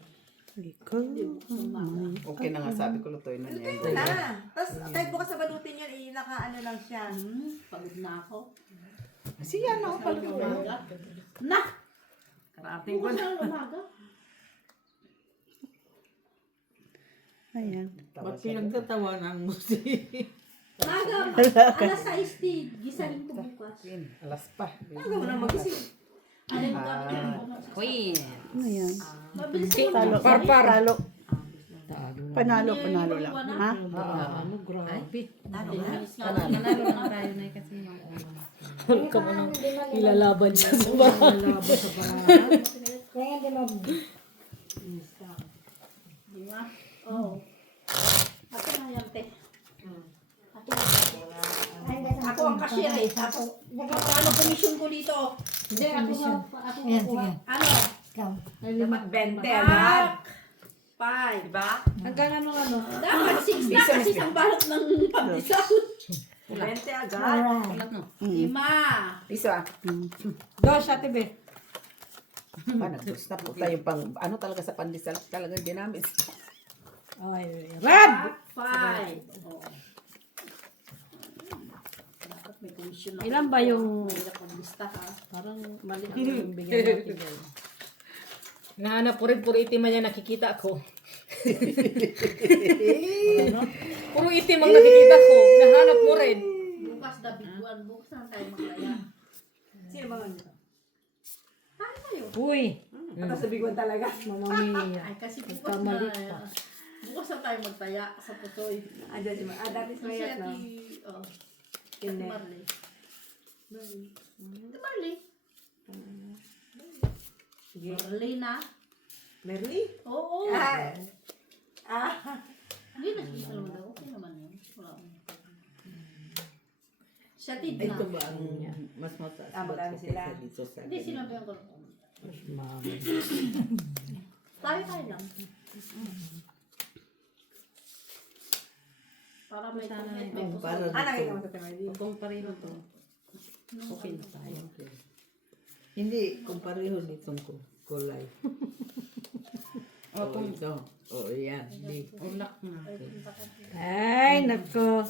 Okay na nga, sabi ko lutoy na niya. Ito na. Tapos kahit bukas na balutin yun, naka-ano lang siya. Pagod na ako. Siya na, pala. Umaga. Na! Karating ko Bukas na. na umaga. Ayan. Ba't pinagtatawanan mo Umaga. Alas 6 gisaling ko bukas. Alas pa. Ano mo na magising? Alin ka? Queen. Ano yan? Mabilis Talo. Talo. Panalo lang. Ha? Ano, grabe. Manalo lang tayo na kasi yung Ano ka mo nang ilalaban siya sa bahay? Labo sa barahan. Kaya hindi mag... Di ba? Oo. Ako na yan, te. Ako ang cashier eh. Ano commission ko dito? Hindi, ako nga. Ayan, sige. Ano? Ikaw. Dapat 20 agad. Back. 5. Diba? Hanggang ano. Dapat 6 na kasi isang balot ng pandesal. 20 agad. Alright. 5. Piso ah. Dos, Ate Be. Nag-stop po tayo pang, ano talaga sa pandesal, talaga ginamit. Oy, red! 5. Dapat may commission ako. Ilan ba yung... Mahirap ang lista ha. Parang mali ang yung bigyan natin doon. Nahanap puro itim man yan nakikita ko. Puro itim ang nakikita ko. Nahanap mo rin. Bukas na biguan. Bukas na tayo maglaya. Sino ba nga? Tayo tayo. Uy! Nakasabiguan talaga. Mamma mia. Ay kasi bukas na. Kamali pa. Bukas na tayo magtaya sa pusoy. Dati si Kasi Mayat na. Ati Marley. Ati Marley. Marley na. Merly? Oo. Ah. Hindi na siya naman daw. Okay naman yun. Wala akong siya tid na. Ito ba ang mas mataas? Magkano sila? Hindi sinabihan ko. Tayo lang. Para may comment, may puso. Nakita mo sa Merly? kung pareho to. Okay na tayo. Hindi, kung pareho nitong kulay. O, Ito. O, yan. Di. ulak na. Ay, nako.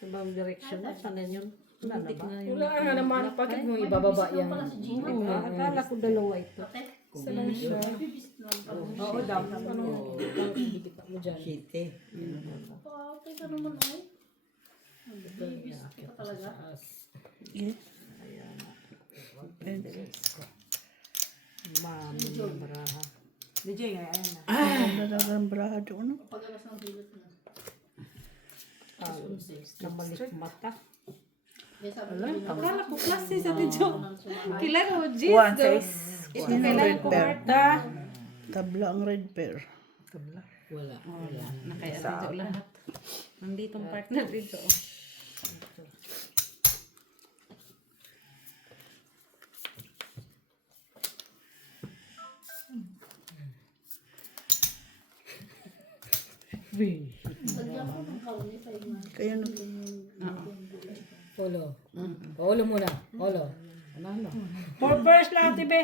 Ibang direction na. Sana yun? Wala na ba? Wala nga naman. Bakit mo ibababa yan? Pala si Gina. Oo, akala ko dalawa ito. Ate, Isa lang siya. bibisit naman pala. Oo daw. Ano ang ibigit mo dyan? Site. Okay ka naman ay. Bibisit ka talaga. DJ, ayan na. Ang talaga ang braha doon. No? Pag-alas ng bilot na. Namalik mata. Kaya sabi ko, Akala ko klase sa video. Kailan mo, Jis? One size. Ito Sino kailangan red ko, pear? Marta. Tabla ang red pear. Wala. Wala. Nakaya lahat. Nandito ang partner dito. lagyan ko ng kauli sa inyo. Kaya no, Polo. Polo muna. Polo. For first lang, tibe.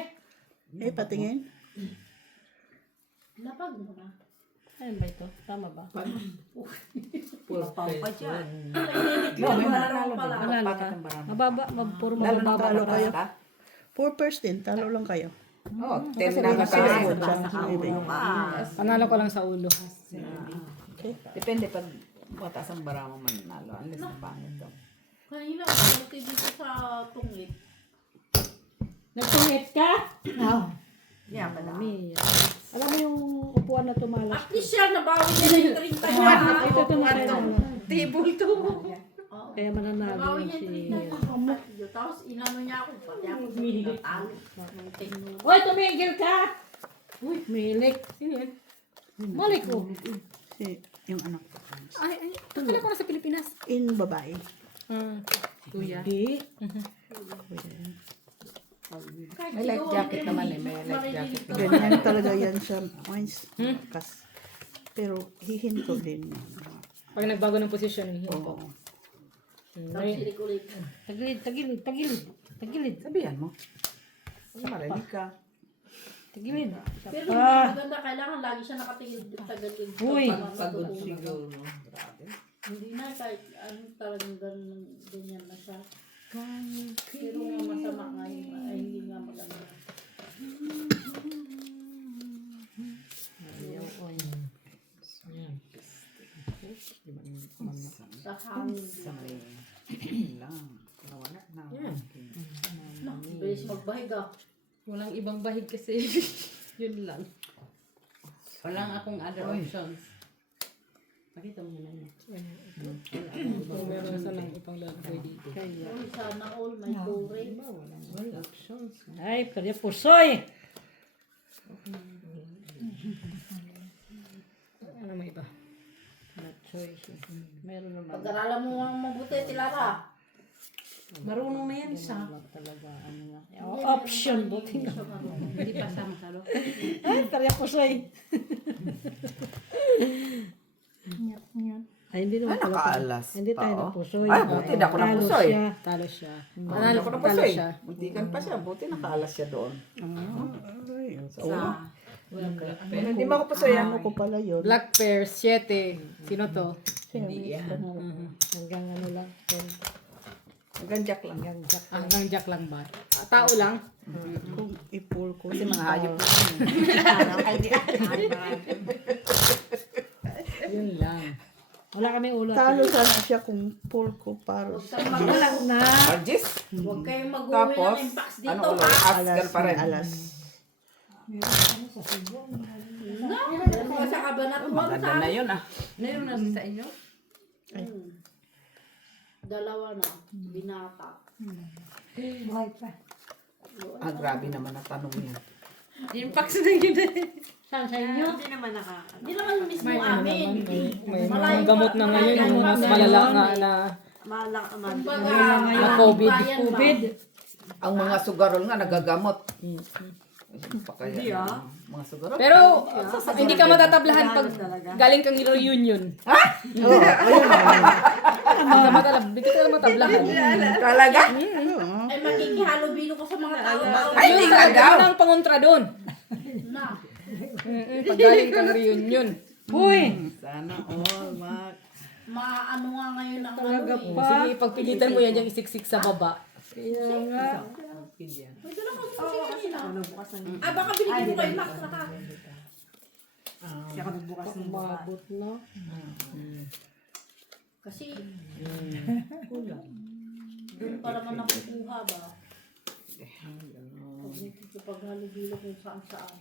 patingin. Lapag mo na. Ayun ba ito? Tama ba? Full face. Manalo pala. Manalo ka. Mababa. Puro Talo mababa. kayo. 4 din, talo lang kayo. Oh, 10 lang Kasi tayo. good siya. Maybe. Panalo ko lang sa ulo. Depende pag mataas ang bara mo manalo. Unless ang pangit daw. Kanina, ako dito sa tungit. Nagtungit ka? Oo. Yeah, pala. Alam mo yung upuan na tumalas. At least siya, nabawi niya na yung 30 niya. Ito tumalas. Table to. Kaya mananalo Nabawi yun niya si... yung 30 niya. Tapos inano niya ako. Pati ako natalo. Hoy, tumigil ka! Uy, milik. Sino yan? Malik ko. Si, yung anak ko. Ay, tukala ko na sa Pilipinas. In babae. Kuya. Di. May life jacket naman eh. May life jacket. Ganyan talaga yan siya. Mines. Kas. Pero hihinto din. Pag nagbago ng posisyon, Oo. Tagilid, tagilid, tagilid. Tagilid. Sabihan mo. Marinig ka. Tagilid. Pero maganda, kailangan lagi siya nakatingin tagalin. Uy. Pagod siguro. Hindi na, kahit ano talagang ganyan na siya. Pero nga masama nga yung, ay hindi nga maganda. Sa hangin. Lang. Nawala na. Bilis magbahig ah. Walang ibang bahig kasi. Yun lang. Walang akong other options. Pakita mo na yun. meron na sanang ipang lalagay dito. Uy, sana all may turing. Walang options. Ay, kaya pusoy! Ano may iba? Not choice. Meron naman. Pag-aralan mo ang mabuti, Tilara. Marunong na yan siya. Talaga, ano nga. Option, buti na. Hindi pa siya masyado. Ay, kaya pusoy. Ay, hindi naman pala. Nakaalas Hindi pa, tayo oh. na pusoy. Ay, buti na ako na Talo pusoy. siya. Talo siya. Panalo ko na pa Talo siya. siya. Muntikan pa siya. Buti nakaalas siya doon. Hindi mo ako pa sa ano ko pala yun. Black Pear, 7. Sino to? Hindi yan. Hanggang ano lang. Hanggang jack lang. Hanggang Jack lang ba? Tao lang? Kung ipul ko. Kasi mga hayop na. Yun lang. Wala kami ulo. Talo sana siya kung pull ko para Wala na. Margis. Huwag kayong mag-uwi Tapos, ng impacts dito, ano ulit? ha? Asgal pa rin. alas. Meron ka sa kabanatuan Maganda sa na yun ah. Meron na sa inyo? Dalawa na, binata. Buhay pa. Ah, grabe naman ang tanong niya. Impacts na yun eh. Saan sa inyo? Hindi naman Hindi naman mismo amin. May Malayo mga gamot pa- na malayo ngayon. Yung pa mas sa malala inyo. nga na Kumbaga, na COVID. bayan ba? COVID. Ang mga sugarol nga nagagamot. Pa kaya mga sugarol. Pero hindi ka matatablahan pag galing kang reunion. Oo, ayun naman. Hindi ka matablahan. Hindi ka matablahan. Talaga? Ay, magkikihalo-bilo ko sa mga tao. Ay, Yun hindi nga talaga daw. ang pangontra doon. Na. Pag galing kang reunion. Uy! Sana all, Mac. Maano nga ngayon ang Talaga ano eh. pa. Sige, pagpilitan mo yan yung isiksik sa baba. Kaya nga. Pwede lang ako kasi kanina. Ah, baka binigyan mo kayo Max na ka. Kasi ako nagbukas ng baba. Umabot na. Kasi, doon pa naman nakukuha ba? Pag nakikipaghalubilo kung saan-saan.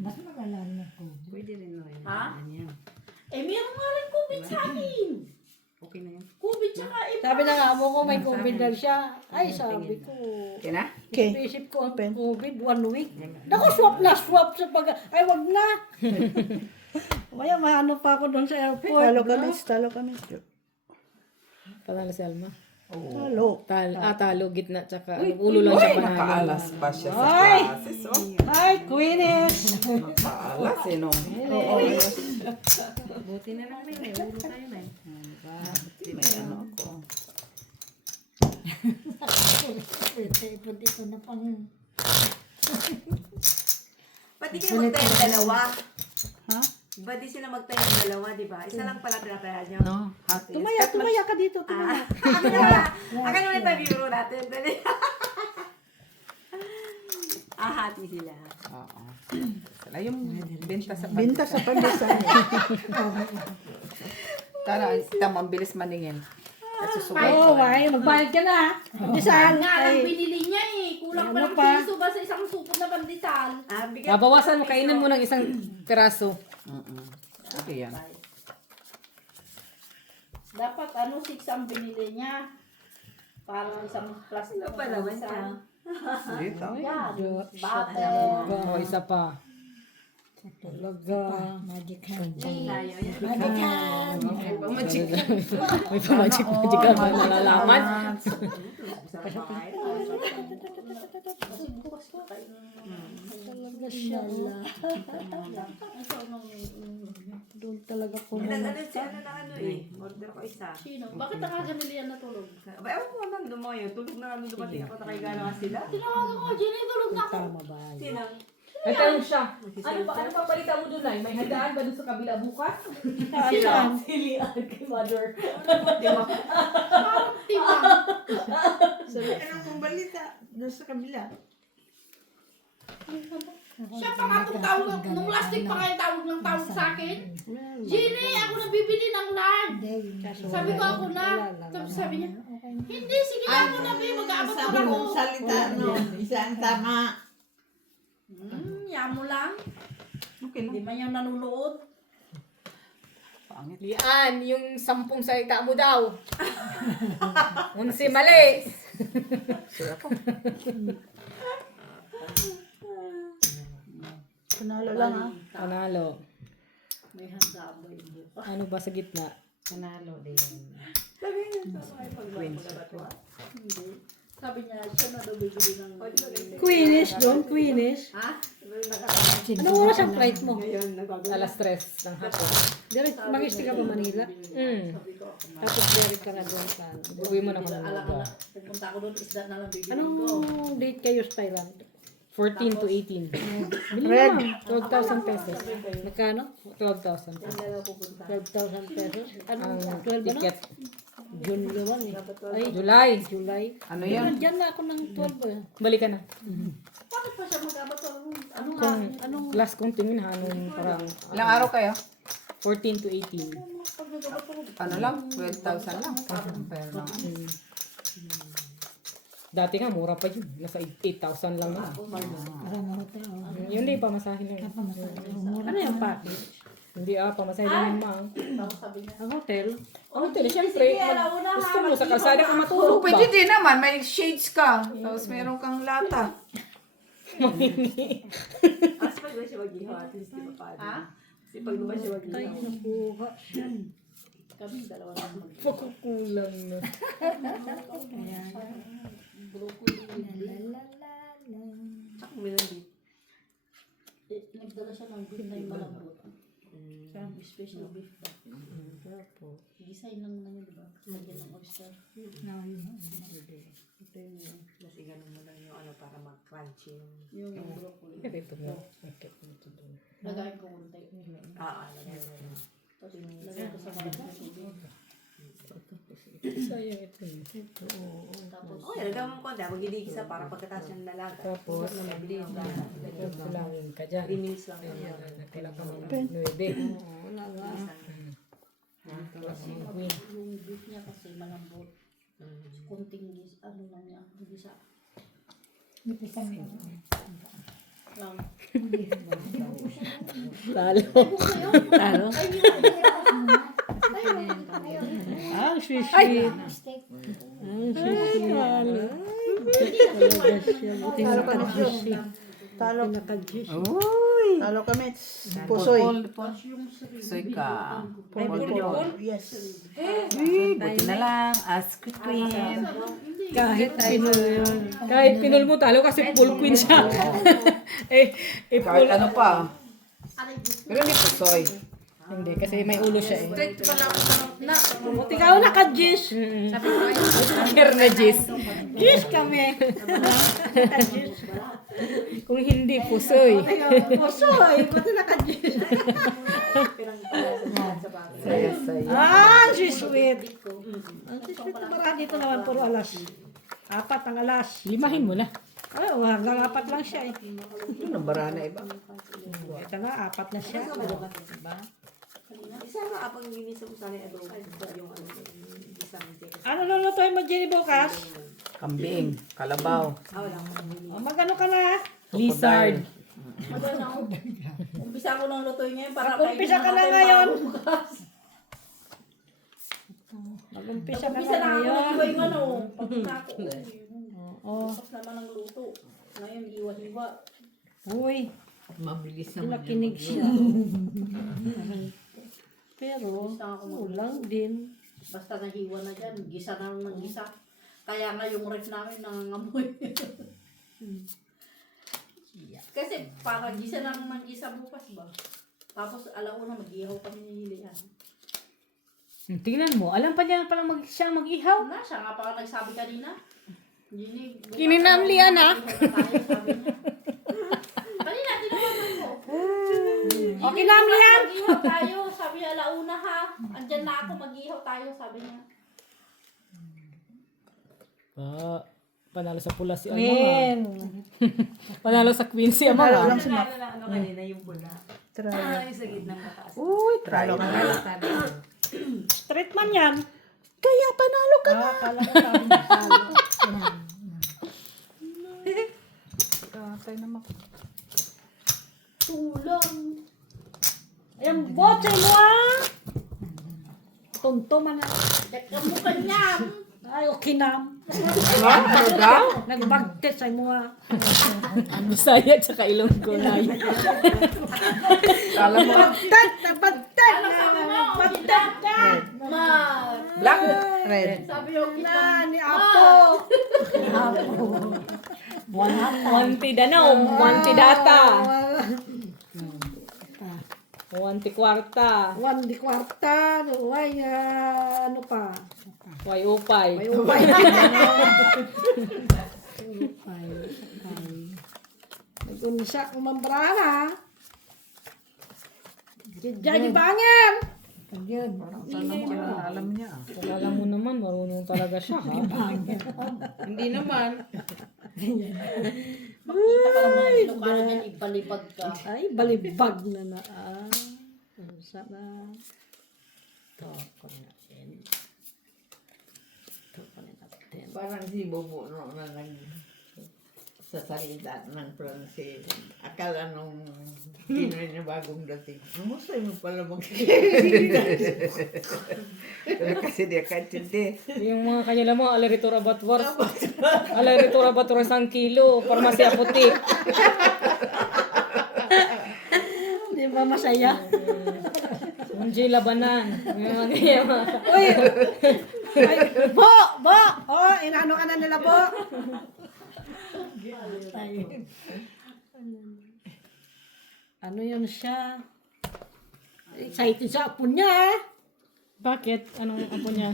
Mas magalaan na ko. Pwede rin no. Ha? Yan. Eh, meron nga rin COVID sa akin. Okay na yan. COVID tsaka Sabi na nga mo ko may COVID daw siya. Ay, sabi ko. Okay na? Okay. Isip ko ang COVID 1 week. Naku, swap sa pag... Ay, wag na. Maya, maano pa ako doon sa airport. Talo kami. Panalo si Alma. Talo. Talo, gitna, tsaka ulo lang siya panalo. Nakaalas pa siya sa Ay! classes. Oh. Ay, Queenies. Nakaalas eh, no? Buti na lang rin. Ulo tayo na. May ano ako. Pwede ko na pang... Ba't di kayo magtayo ng dalawa? Ha? Ba't di sila magtayo ng dalawa, di ba? Isa lang pala pinataya nyo. No, hot is. Tumaya ka dito. Tumaya. Akin naman yung pabibiro natin. Dali. Hati sila. Oo. Sila yung benta sa Binta sa pandesal. Tara, ang bilis maningin. At susugay. Oo, ay, magbayad ka na. Pandesal. nga lang Ay, binili niya eh. Kulang pa Ano ng pa? piso ba sa isang supot na pandesal? Bigat. Babawasan mo, kainin mo ng isang piraso. Okay yan. Dapat 6 ang binili niya. Parang isang plastic na pa naman siya. pandesal. Dito. Yan. Bate. O, isa pa. talaga. Magic hand. Layo yan. Magic hand. May pa-magic ka ba nalalaman? Talaga siya. Doon talaga ko Nag-ano siya na ano eh. Order ko isa. Sino? Bakit nakaganili yan natulog? Ewan ko nang dumayo. Tulog na kami dumating ako. Nakaiga na sila. Tinawagan ko, Jenny, tulog na ako. tama ba? Sino? May tanong siya. Ano pa balita mo doon ay? May handaan ba doon sa kabila bukas? Saan? Silian kay mother. Timang. Anong mong balita? Doon sa kabila. Siya pa nga kung tawag, nung last week pa nga yung tawag sa akin. Jenny, ako nabibili ng land. Sabi ko ako na. Tapos sabi niya, hindi, sige na ako na, mag-aabot pa ako. salita, no? Isang tama. Yamo lang. Okay Hindi lang. man yung nanunood. Pangit. Lian, yung 10 salita mo daw. 11 mali. Panalo lang ha. Panalo. May handa ba yung buka? Ano ba sa gitna? Panalo din. Hindi. Sabi niya, siya na daw bibili ng... Queenish doon, Queenish. Ha? Anong oras ang flight mo? Alas 3 ng hapon. Direct, mag-stay ka pa Manila? Sabi ko ako na. Tapos direct ka na doon sa... Uwi mo na ako ng Alam Naga. na, pupunta ako doon, isda na lang bibili ko. Anong date kayo sa Thailand? 14 to 18. Bili Red. naman. 12,000 pesos. Magkano? 12,000. 12,000 pesos. Ang Anong 12 na? ticket. June naman eh. Ay, July. July. Ano yan? Diyan na ako ng 12 eh. Balik ka na. Bakit pa siya mag-abot sa ano nga? Kung last kong tingin ha, nung parang Ilang araw kayo? 14 to 18. Ano lang? 12,000 lang. Pero lang. Dati nga, mura pa yun. Nasa 8,000 lang na. Parang hotel. Yun din, pamasahin lang. Ano yung package? Hindi pamasahin lang yung mang. Tapos sabi niya, Ang hotel? Ang hotel, siyempre, gusto mo sa kalsada ka matulog ba? Pwede din naman. May shades ka. Tapos meron kang lata. As pag ba siya mag-iho, at least di ba pa? ha? Kasi pag ba siya Ay, mag-iho. nakuha siya. Kami dalawa naman. Pagkukulang na. Tsaka meron dito. Nagdala siya ng beef na yung malambot. Sarang special beef ba? Design lang naman yun, diba? Lagyan ng oyster. Kasi ganun mo lang yung ano para mag-crunchy yung... Yung broccoli. Ito mo. Okay, ito doon. Lagayin ko kunti. lagyan mo. Tapos lagyan ko sa marami na tubig. Sayang ito. Tapos, Okay, lagyan mo konti. Mag-iligisa para pagkatapos yung lalaga. Tapos, Nabili yung kulangin ka dyan. 3 minutes lang. Kulang ka mga 9. yung beef niya kasi malambot. Kunting ano lang yan, gisa. Lang. Talo. Talo. Ang sweet. Ang sweet. Talo ka na. Talo. Talo kami. Pusoy. Soy ka. Yes. Buti na lang. Ask queen. Kahit pinol mo talo kasi full queen siya. Kahit full. ano pa. Pero hindi po soy. Hindi, kasi may ulo siya eh. Strict pala ako na. Buti ka ako naka-Gis. Sabi ko ay, Care na Jis. Gis kami. Kung hindi, pusoy. Pusoy, buti naka-Gis. Saya. Ah, si sweet. Ang si sweet na marami dito naman puro alas. 4 ang alas. Limahin mo na. Ay, hanggang 4 lang siya eh. Ito na bara na iba. Ito na, 4 na siya. Isa ka kapag ginisa mo sana yung isang Ano lulutuin mo, Jenny, bukas? Kambing. Kalabaw. O, magano ka na? Lizard. Umpisa ko nang lutuin ngayon para Mag-umpisa ka na ngayon. Mag-umpisa ka Umpisa na na ako ngayon. nag-iwa yung ano. Pagpunta ko. Oo. Tapos naman ang luto. Ngayon, iwa-iwa. Uy, Mabilis nakinig siya. Pero, ulang din. basta nahiwa na dyan, gisa na ng gisa. Kaya nga yung ref namin nangangamoy. Kasi parang gisa na ng gisa bukas ba? Tapos alauna mag-ihaw kami ni Lilian. Tingnan mo, alam pa niya palang siya mag-ihaw. Na, siya nga pa nagsabi kanina. Ginny, Kininamlian ah. Kanina, tinawagan ko. Okay na, Lian. Mag-ihaw tayo, sabi niya, alauna ha. Andyan na ako, mag-ihaw tayo, sabi niya. Panalo sa pula si Ama. Queen. Panalo sa queen si Ama. Talo lang si Mac. Ano kanina yung pula. Try. Ay, sa gitnang mataas. Uy, try. Straight man yan. Kaya panalo ka. Kala ko talo. Katay naman. Tulang. Yung bote mo ah. Tunto man na. Dekam mo kanyam. Ay, okay na. Ano daw? Nagbagte sa mo ah. Bisaya at saka Ilonggo na yun. Kala mo. Bagtet na bagtet. Ano sabi mo? Bagtet na. Mag. Black. Red. Sabi yung Na ni Apo. Wanti danom, wanti data, wanti kwarta, One di kwarta. Ay, ano pa? way upay. May upay. Upay. Nag-unsa umambrana. Jadi bangem. Ayun. Alam niya. Alam mo naman, marunong talaga siya. Ha? Hindi naman. makita ka lang mga Ilocano niyan, ibalipag ka. Ay, balibag na na. Sana. Ito ko natin. Parang si Bobo no, na sa salita ng Pranses. Akala nung Pinoy na bagong dating. Masay mo pala kasi dia kacinde. Yung mga kanya mo, alaritura batwars. Alaritura batwars 1 kilo, farmasy apotik. Di ba masaya? Unji labanan. Yung mga kanya mga. Uy! Ay, bo! Bo! Oh, inano ka na nila, bo! Ay. Ano yun siya? Excited sa apo niya. Bakit? Anong apo niya?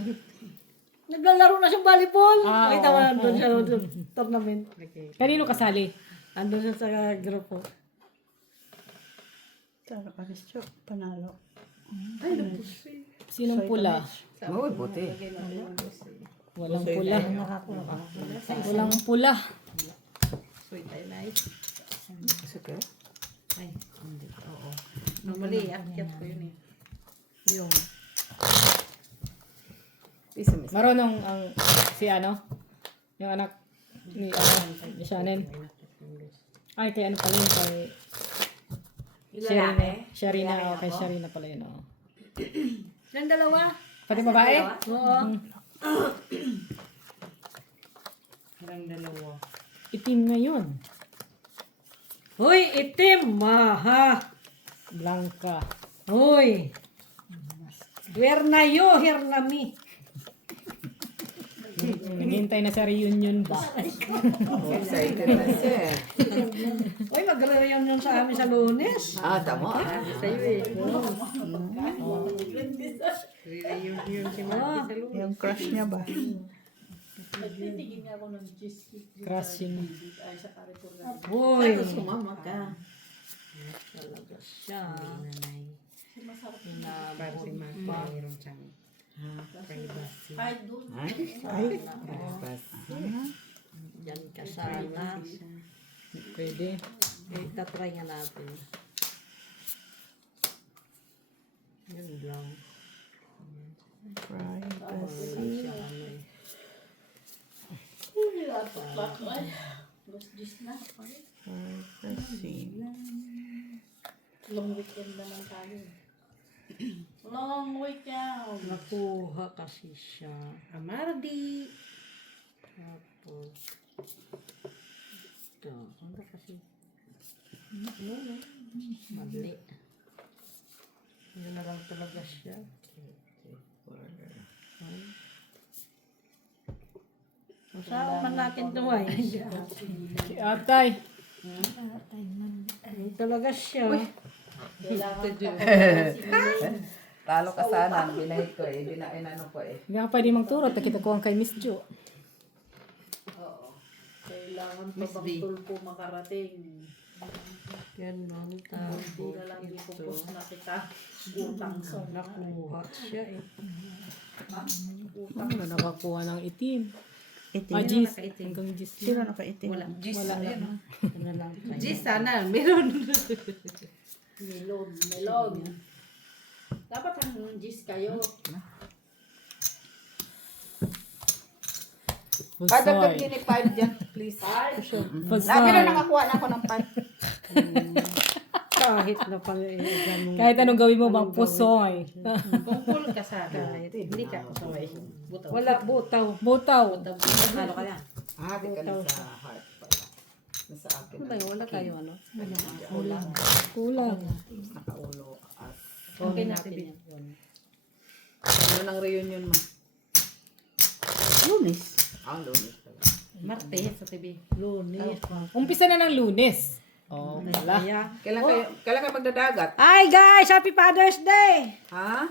Naglalaro na siyang volleyball. Ah, Nakita mo oo. nandun siya sa tournament. Kanino kasali? Nandun siya sa grupo. Talo ka rin siya. Panalo. Sinong pula? Uy, buti. Walang pula. Walang pula. Sige. Normally, akyat ko yun eh. Yung. Marunong ang si ano? Yung anak ni ni Shannon. Ay, kay ano pala yun, kay Sharina. Okay, Sharina pala yun. Oh. Ng dalawa. Pati babae? Oo. Parang dalawa. Itim ngayon. Hoy, itim, maha. Blanca. Hoy. Hernayo, hernami. Naghintay na sa reunion ba? Excited na siya. Hoy, mag-reunion sa amin sa Lunes. Tama. Reunion si Marky sa lunes. Yung crush niya ba? Nagtitigil nga ako ng cheese cake. Crushing. Ay, sa karitor. Hoy. Sumama ka. Talaga siya. Para si Marky mayroon siyang privacy. Kahit doon. Diyan ka sana. Pwede. Tatry nga natin. Yun lang. Privacy. Privacy. Long weekend naman tayo. Long weekend. Nakuha kasi siya. Amardi. Tapos, ito. Ano kasi? Ano? Mali. Hindi na lang talaga siya. Masama man natin ito ay. Si Atay. Hindi talaga siya. Talo ka sana. Binahit ko eh. Inano ko eh. Hindi nga pwede magturo. Takita ko ang kay Miss Jo. Oo. Kailangan pa bang tulpo makarating? Ganon. Hindi na lang ipupos na kita. Utang sa Nakuha siya eh. Ano nakakuha ng itim? Itim. Gis. Hanggang Gis. Sino nakaitim? Wala. Wala na. Gis, sana. Meron. melon. Dapat ang gis kayo. Kadagdag Pusoy. din ni 5 dyan, please. Pusoy. Sabi na nakakuha na ako ng 5. Kahit na pala eh. Ganun. Kahit anong gawin mo bang pusoy. Kung full ka sana. Hindi ka kusoy. Butaw. Wala, butaw. Butaw. Halo ka lang. Di ka na sa heart pala. Nasa akin. Wala kayo ano? Kulang. Nakaulo. Okay natin yan. Ano ng reunion mo? Lunes. Lunes pala. Martes sa TV. Lunes. Umpisa na ng Lunes. Oh, wala. Kailan kayo magdadagat? Ay guys, happy Father's Day! Ha?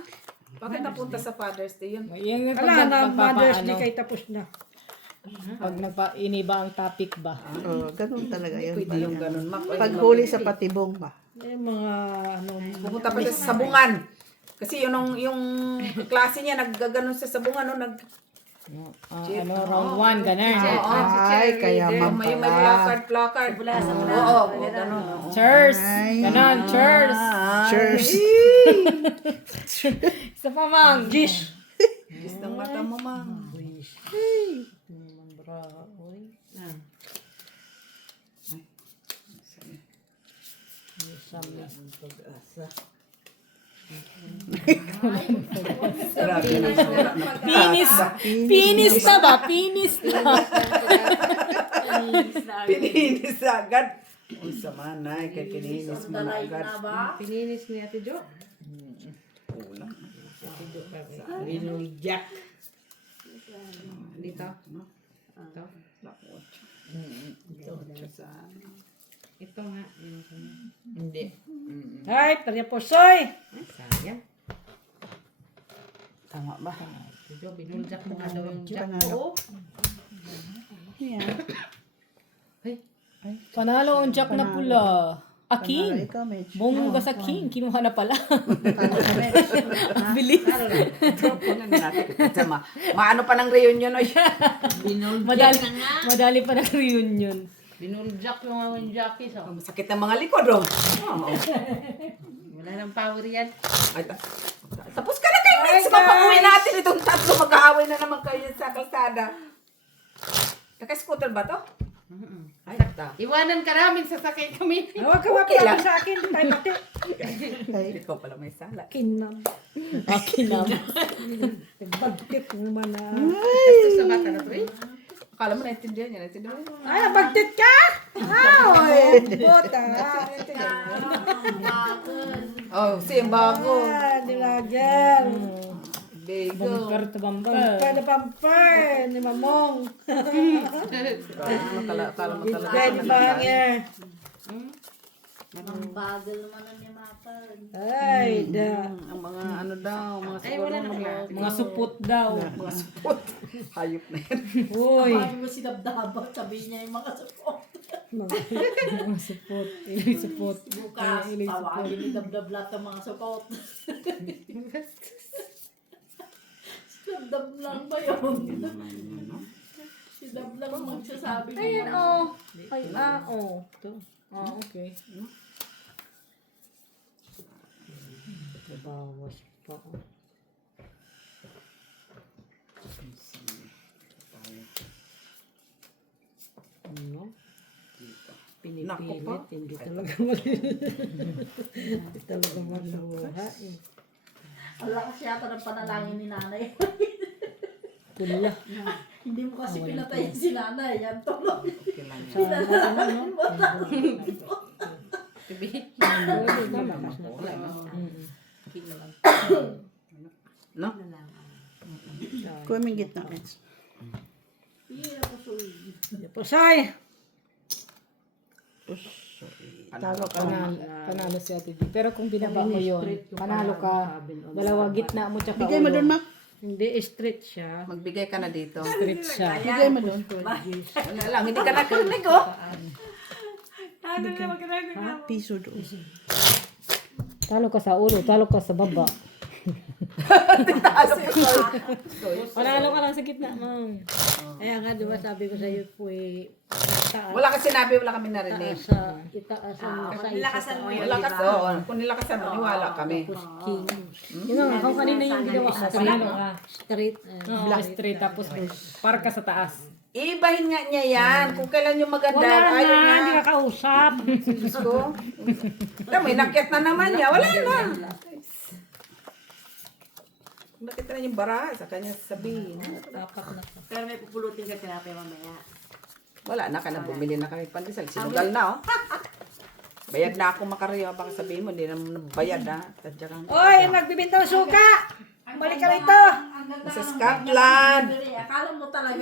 Bakit napunta sa Father's Day yun? Yung Wala na, Father's ano, Day kay tapos na. pag iniba ang topic ba? Ganun talaga yun. Pwede yung ganun, Mak. Paghuli sa patibong ba? Yung mga ano, Pumunta pa siya sa sabungan. Kasi yung klase niya, naggaganon sa sabungan, no? Round 1, ganun. Ay, kaya May placard. Oo, ganun. Cheers! Ganon, cheers! Cheers! Isa pa mang. Gis! Gis ng mata mo, Mang. Pinis na ba? Pinis na. Pininis agad. Uy, sama na. Kaya pininis mo na agad. Pininis ni Ate Jo. Kulang. Rinul-jack. Dito. Ito. Ito nga. Hindi. Ay, tanya po, soy! Sayang. Tama ba? Ate Jo, binul-jack mo nga daw yung jack Panalo. ko. Yan. Panalo ang jack na pula. A king. Ikaw, Mitch. Bongga sa king. Kinuha na pala. Bilis. Maano pa ng reunion, oy. Madali pa ng reunion. Binul-jack yung mga Jackie. So. Sakit ng mga likod, oh. Wala nang power yan. Ay, tapos ka na kay Alis, mapag-uwi natin itong tatlo. Mag-aaway na naman kayo sa kalsada. Naka-scooter ba to? Ay, ta. Iwanan ka namin, sasakay kami. Huwag ka mapilapit sa akin. Tayo pati. Ikaw pala may sala. Kinam. Kinam. Bagtit naman na. Gusto sa bata na to eh. Akala mo naintindihan niya. Naintindihan mo. Ay, bagtit ka? Ay, puta. Oh, si bago. Nilagyan. Bego. Bumper to bumper. Pamper na pamper ni Mamong. Akala mo talaga. Then, bangir. Ang bagal naman na ni Mapan. Ay, da. Ang mga ano daw, mga Ay, wala na kaya. Mga supot daw. mga support. Hayop na yan. Uy. Sabi mo sinabdabag, sabi niya yung mga support. Mga supot. Ilang supot. Bukas, tawagin ni Dabdab lahat ng mga support. Sinabdab lang ba yun? Sinabdab lang magsasabi niya. Ayan, oh. Ay, oh. Ito. Okay. Bawas pa. Ano? Pinipilit, hindi talaga hindi talaga maluha eh. Wala kasi yata ng panalangin ni nanay. Pula. Hindi mo kasi pinatayin si nanay. Yan tulog. Sana ano, no? Malakas na pala. No? Kuha may gitna, Mens. Pusay! Talo ka na. Panalo si Ate D. Pero kung binaba mo yun, panalo ka. Dalawa gitna mo tsaka Bigay mo ulo. doon, Ma. Hindi, straight siya. Magbigay ka na dito. Straight siya. Bigay mo doon. Wala lang, hindi ka nakinig oh. Piso doon. Talo ka sa ulo, talo ka sa baba. Panalo ka lang sa gitna, ma'am. Kaya nga, di ba sabi ko sa iyo po eh, itaas, Wala ka sinabi, wala kami narinig. itaas ang sa Nilakasan mo yun. Wala ka oo. Kung nilakasan mo, niwala kami. king. Yun nga, kung kanina yung ginawa ko, panalo ka. Straight. Oo, straight, tapos par ka sa taas. Ibahin nga niya yan. Kung kailan yung maganda, Wala ayaw na, hindi niya. ka kausap. Diyos ko. May nakyat na naman niya. Wala na. Nakita na yung bara sa kanya sabihin. Pero may pupulutin ka tinapay mamaya. Wala na ka na, bumili na kami pandesal. Sinugal na oh. Bayad na ako makariyo. Baka sabihin mo, hindi naman bayad ha. Tadya kang. Oy, nagbibintang suka! Balik ka rito! Sa Scotland. Akala mo talaga